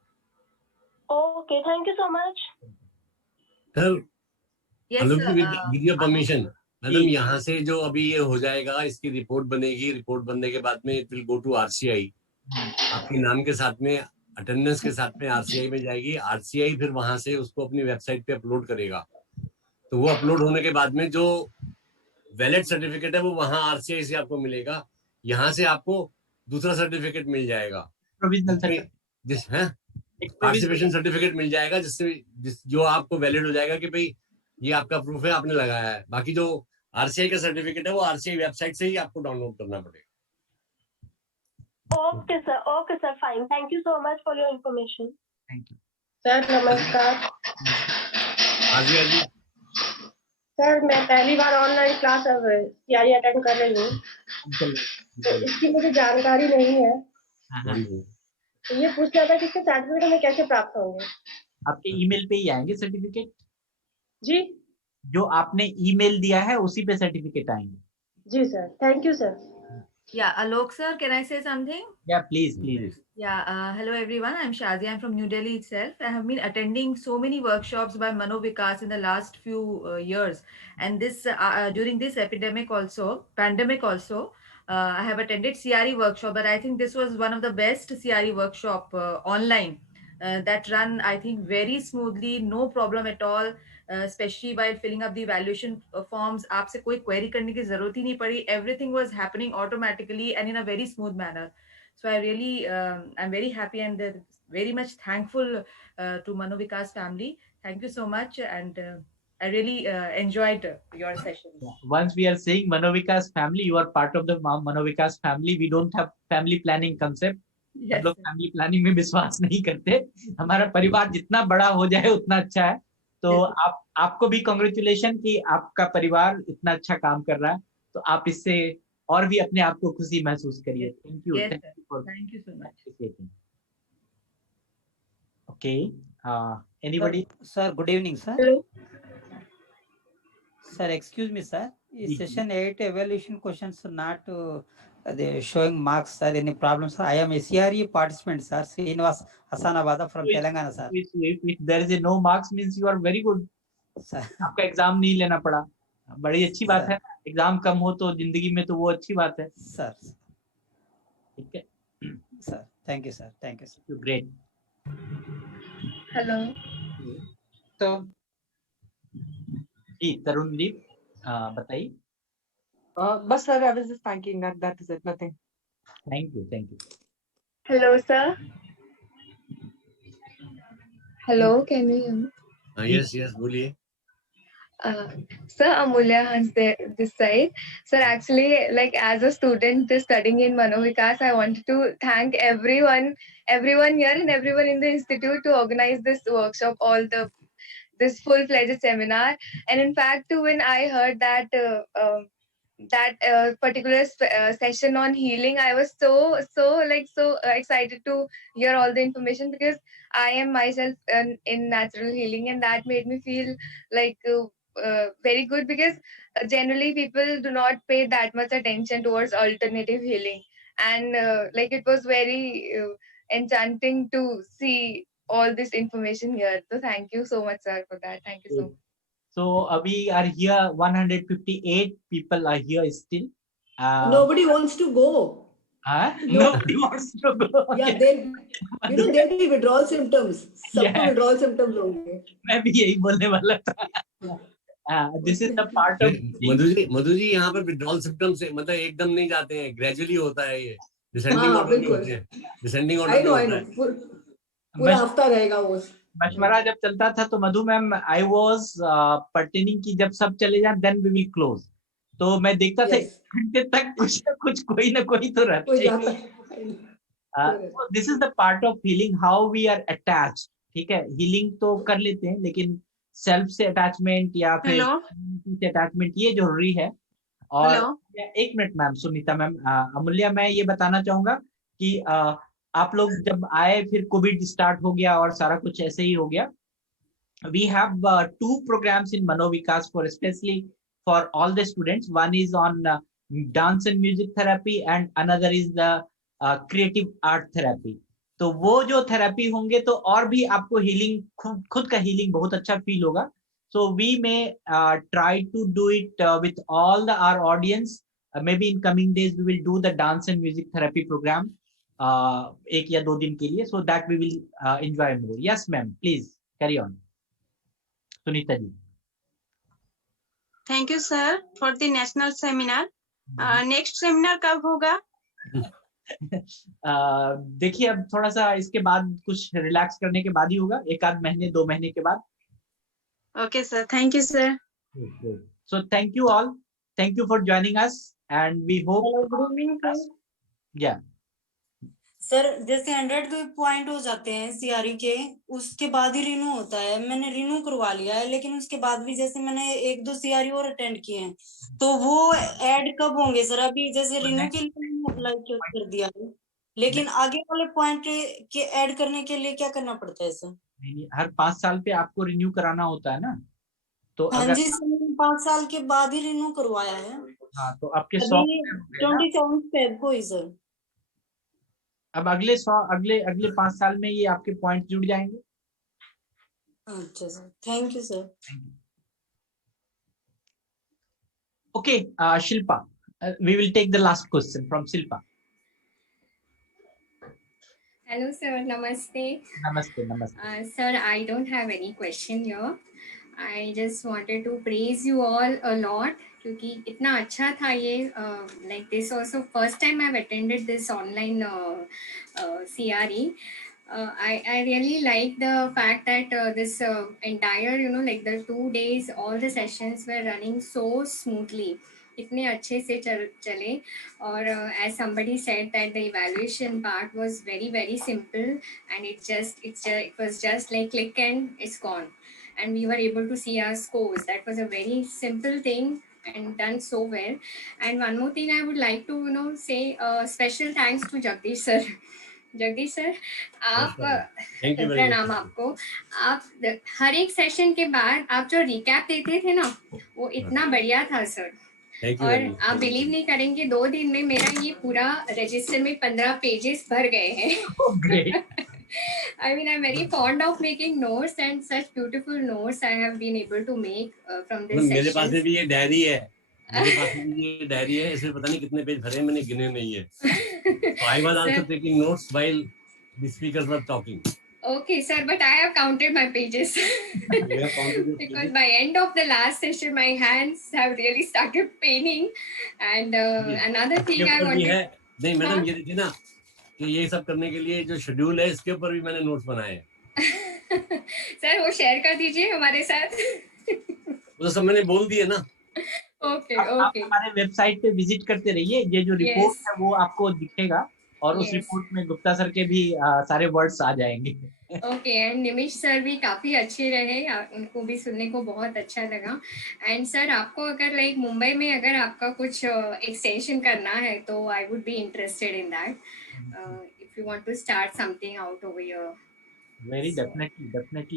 Okay, thank you so much. Sir, Yes, sir. with your permission, madam, यहाँ से जो अभी ये हो जाएगा, इसकी report बनेगी। Report बनने के बाद में it will go to RCI। आपके नाम के साथ में, अटेंडेंस के साथ में RCI में जाएगी। RCI फिर वहां से उसको अपनी वेबसाइट पे अपलोड करेगा। तो वो अपलोड होने के बाद में जो वैलिड सर्टिफिकेट है वो वहां RCI से आपको मिलेगा। यहाँ से आपको दूसरा सर्टिफिकेट मिल जाएगा, पार्टिसिपेशन सर्टिफिकेट मिल जाएगा, जो आपको वैलिड हो जाएगा कि भाई ये आपका प्रूफ है, आपने लगाया है। बाकी जो RCI का सर्टिफिकेट है वो RCI वेबसाइट से ही आपको डाउनलोड करना पड़ेगा। Okay, sir. Fine. Thank you so much for your information. Thank you. Sir, नमस्कार। हाजी। सर, मैं पहली बार ऑनलाइन क्लास CRE अटेंड कर रही हूँ, तो इसकी मुझे जानकारी नहीं है। तो ये पूछना था कि इसके सर्टिफिकेट हमें कैसे प्राप्त होंगे? आपके ईमेल पे ही आएंगे सर्टिफिकेट जी। जो आपने ईमेल दिया है उसी पे सर्टिफिकेट आएंगे। जी sir, thank you sir. Yeah, Alok sir, can I say something? Yeah, please. Yeah, hello everyone. I'm Shazia. I'm from New Delhi itself. I have been attending so many workshops by Mano Vikas in the last few years, and this during this pandemic also, I have attended CRE workshop. But I think this was one of the best CRE workshop online that run, I think, very smoothly, no problem at all. Especially while filling up the evaluation forms, आपसे कोई query करने की जरूरत ही नहीं पड़ी. Everything was happening automatically and in a very smooth manner. So I really, I'm very happy and very much thankful to Mano Vikas family. Thank you so much, and I really enjoyed your session. Once we are saying Mano Vikas family, you are part of the Mano Vikas family. We don't have family planning concept. हम लोग family planning में विश्वास नहीं करते। हमारा परिवार जितना बड़ा हो जाए उतना अच्छा है। तो आपको भी कांग्रेचुलेशन कि आपका परिवार इतना अच्छा काम कर रहा है, तो आप इससे और भी अपने आप को खुशी महसूस करिए। Thank you. Thank you so much. Okay, anybody? Sir, good evening, sir. Hello. Sir, excuse me, sir. Session 8 evaluation questions are not they showing marks, sir. Any problem, sir? I am a CRE participant, sir. Srinivas Hasanabad from Telangana, sir. If there is a no marks, means you are very good. Sir, आपका exam नहीं लेना पड़ा, बड़ी अच्छी बात है। Exam कम हो तो जिंदगी में तो वो अच्छी बात है। Sir. ठीक है। Sir, thank you, sir. Thank you, sir. Great. Hello. जी तरुण जी बताइए। बस sir, I was just thanking that. That is it. Nothing. Thank you, thank you. Hello, sir. Hello, can you hear me? Yes yes बोलिए। Sir, Amulya Hans this side. Sir, actually, like as a student studying in Manovikas, I wanted to thank everyone here and everyone in the institute to organize this workshop, this full-fledged seminar. And in fact, when I heard that particular session on healing, I was so excited to hear all the information, because I am myself in natural healing, and that made me feel like very good, because generally people do not pay that much attention towards alternative healing, and like it was very enchanting to see all this information here. So thank you so much, sir, for that. Thank you so much. So we are here, 158 people are here still. Nobody wants to go. Nobody wants to go. Yeah, there'll be withdrawal symptoms. सबको withdrawal symptoms होंगे. मैं भी यही बोलने वाला था। This is the part of Madhu ji यहाँ पर withdrawal symptoms से मतलब एकदम नहीं जाते हैं, gradually होता है ये, descending order में होते हैं, descending order में होता है। पूरा हफ्ता रहेगा वो। मशवरा जब चलता था तो मधु मैम I was pertaining कि जब सब चले जाएं then we will close, तो मैं देखता था घंटे तक कुछ ना कुछ कोई ना कोई तो रहता है। This is the part of healing, how we are attached। ठीक है, healing तो कर लेते हैं लेकिन सेल्फ से अटैचमेंट या फिर से अटैचमेंट ये जरूरी है। और एक minute ma'am, Sunita ma'am, Amulya, मैं ये बताना चाहूंगा कि आप लोग जब आए फिर कोविड स्टार्ट हो गया और सारा कुछ ऐसे ही हो गया। We have 2 programs in Manovikas for especially for all the students. One is on dance and music therapy and another is the creative art therapy. तो वो जो थेरेपी होंगे तो और भी आपको हीलिंग, खुद का हीलिंग बहुत अच्छा फील होगा। So we may try to do it with all our audience. Maybe in coming days we will do the dance and music therapy program 1 या 2 दिन के लिए, so that we will enjoy more. Yes ma'am, please carry on. Sunita ji. Thank you sir for the national seminar. Next seminar कब होगा? देखिए अब थोड़ा सा इसके बाद कुछ रिलैक्स करने के बाद ही होगा, 1 महीने 2 महीने के बाद। Okay sir, thank you sir. So thank you all, thank you for joining us and we hope. Good evening sir. Yeah. Sir जैसे 100 पॉइंट हो जाते हैं सीआरई के, उसके बाद ही रिन्यू होता है। मैंने रिन्यू करवा लिया है, लेकिन उसके बाद भी जैसे मैंने 1-2 सीआरई और अटेंड किए हैं, तो वो ऐड कब होंगे सर? अभी जैसे रिन्यू के लिए अप्लाई कर दिया है, लेकिन आगे वाले पॉइंट के ऐड करने के लिए क्या करना पड़ता है सर? हर 5 साल पे आपको रिन्यू कराना होता है ना, तो हाँ अगर जी सर, मैंने 5 साल के बाद ही रिन्यू करवाया है। हाँ तो आपके 27 फेब को ही सर। अब अगले 5 साल में ये आपके पॉइंट जुड़ जाएंगे। अच्छा sir, thank you sir. Okay, Shilpa, we will take the last question from Shilpa. Hello sir, namaste. Namaste. Sir, I don't have any question here. I just wanted to praise you all a lot क्योंकि इतना अच्छा था ये, like this also first time I've attended this online CRE. I really like the fact that this entire, like the 2 days, all the sessions were running so smoothly. इतने अच्छे से चले और as somebody said that the evaluation part was very very simple and it was just like click and it's gone and we were able to see our scores. That was a very simple thing and done so well. And one more thing I would like to say special thanks to Jagdish sir. Jagdish sir, आप प्रणाम आपको। आप हर एक session के बाद आप जो recap देते थे ना, वो इतना बढ़िया था सर। और आप बिलीव नहीं करेंगे, 2 दिन में मेरा ये पूरा रजिस्टर में 15 पेजेस भर गए हैं। I mean, I'm very fond of making notes and such beautiful notes I have been able to make from this session. मेरे पास में भी ये डायरी है, इसमें पता नहीं कितने पेज भरे, मैंने गिने नहीं है। So I was also taking notes while the speakers were talking. Okay, sir, but I have counted my pages. You have counted your Because pages? by end of the last session, my hands have really started paining. And another इसके thing I ऊपर भी wanted. है नहीं madam, हाँ? ये देखिए ना कि ये सब करने के लिए जो शेड्यूल है इसके ऊपर भी मैंने नोट्स बनाए हैं। सर वो शेयर कर दीजिए हमारे साथ। वो तो सब मैंने बोल दिए ना। ओके आप ओके हमारे वेबसाइट पे विजिट करते रहिए, ये जो रिपोर्ट Yes. है वो आपको दिखेगा और उस Yes. रिपोर्ट में गुप्ता सर के भी सारे वर्ड्स आ जाएंगे। ओके एंड निमिष सर भी काफी अच्छे रहे, उनको भी सुनने को बहुत अच्छा लगा। एंड सर आपको अगर लाइक मुंबई में अगर आपका कुछ एक्सटेंशन करना है तो I would be interested in that if you want to start something out over here. Very definitely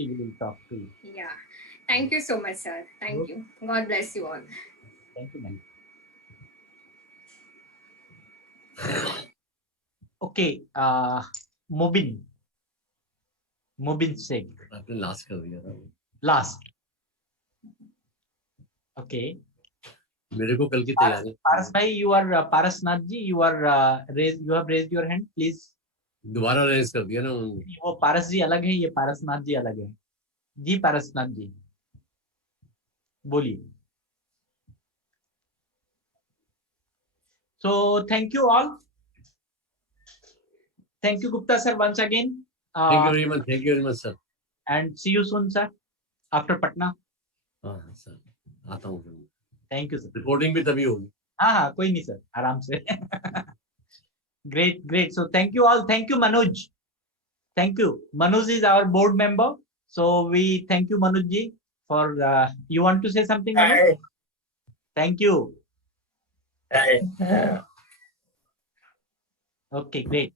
we will talk to you. Yeah, thank you so much sir, thank you, God bless you all. Thank you, ma'am. Okay, Mubin Sheikh. आपने last कर दिया था। Last. Okay. मेरे को कल की तैयारी। Paras bhai, you are Paras Nath ji, you have raised your hand, please. दोबारा रेज कर दिया ना उन्होंने। वो पारस जी अलग है, ये पारस नाथ जी अलग है। जी पारस नाथ जी बोलिए। So thank you all. Thank you Gupta sir once again. Thank you very much sir. And see you soon sir after Patna. हाँ सर आता हूँ फिर। Thank you sir. रिपोर्टिंग भी तभी होगी। हाँ कोई नहीं सर, आराम से। Great. So thank you all. Thank you Manoj. Thank you. Manoj is our board member. So we thank you Manoj ji for you want to say something Manoj? Thank you. Okay, great.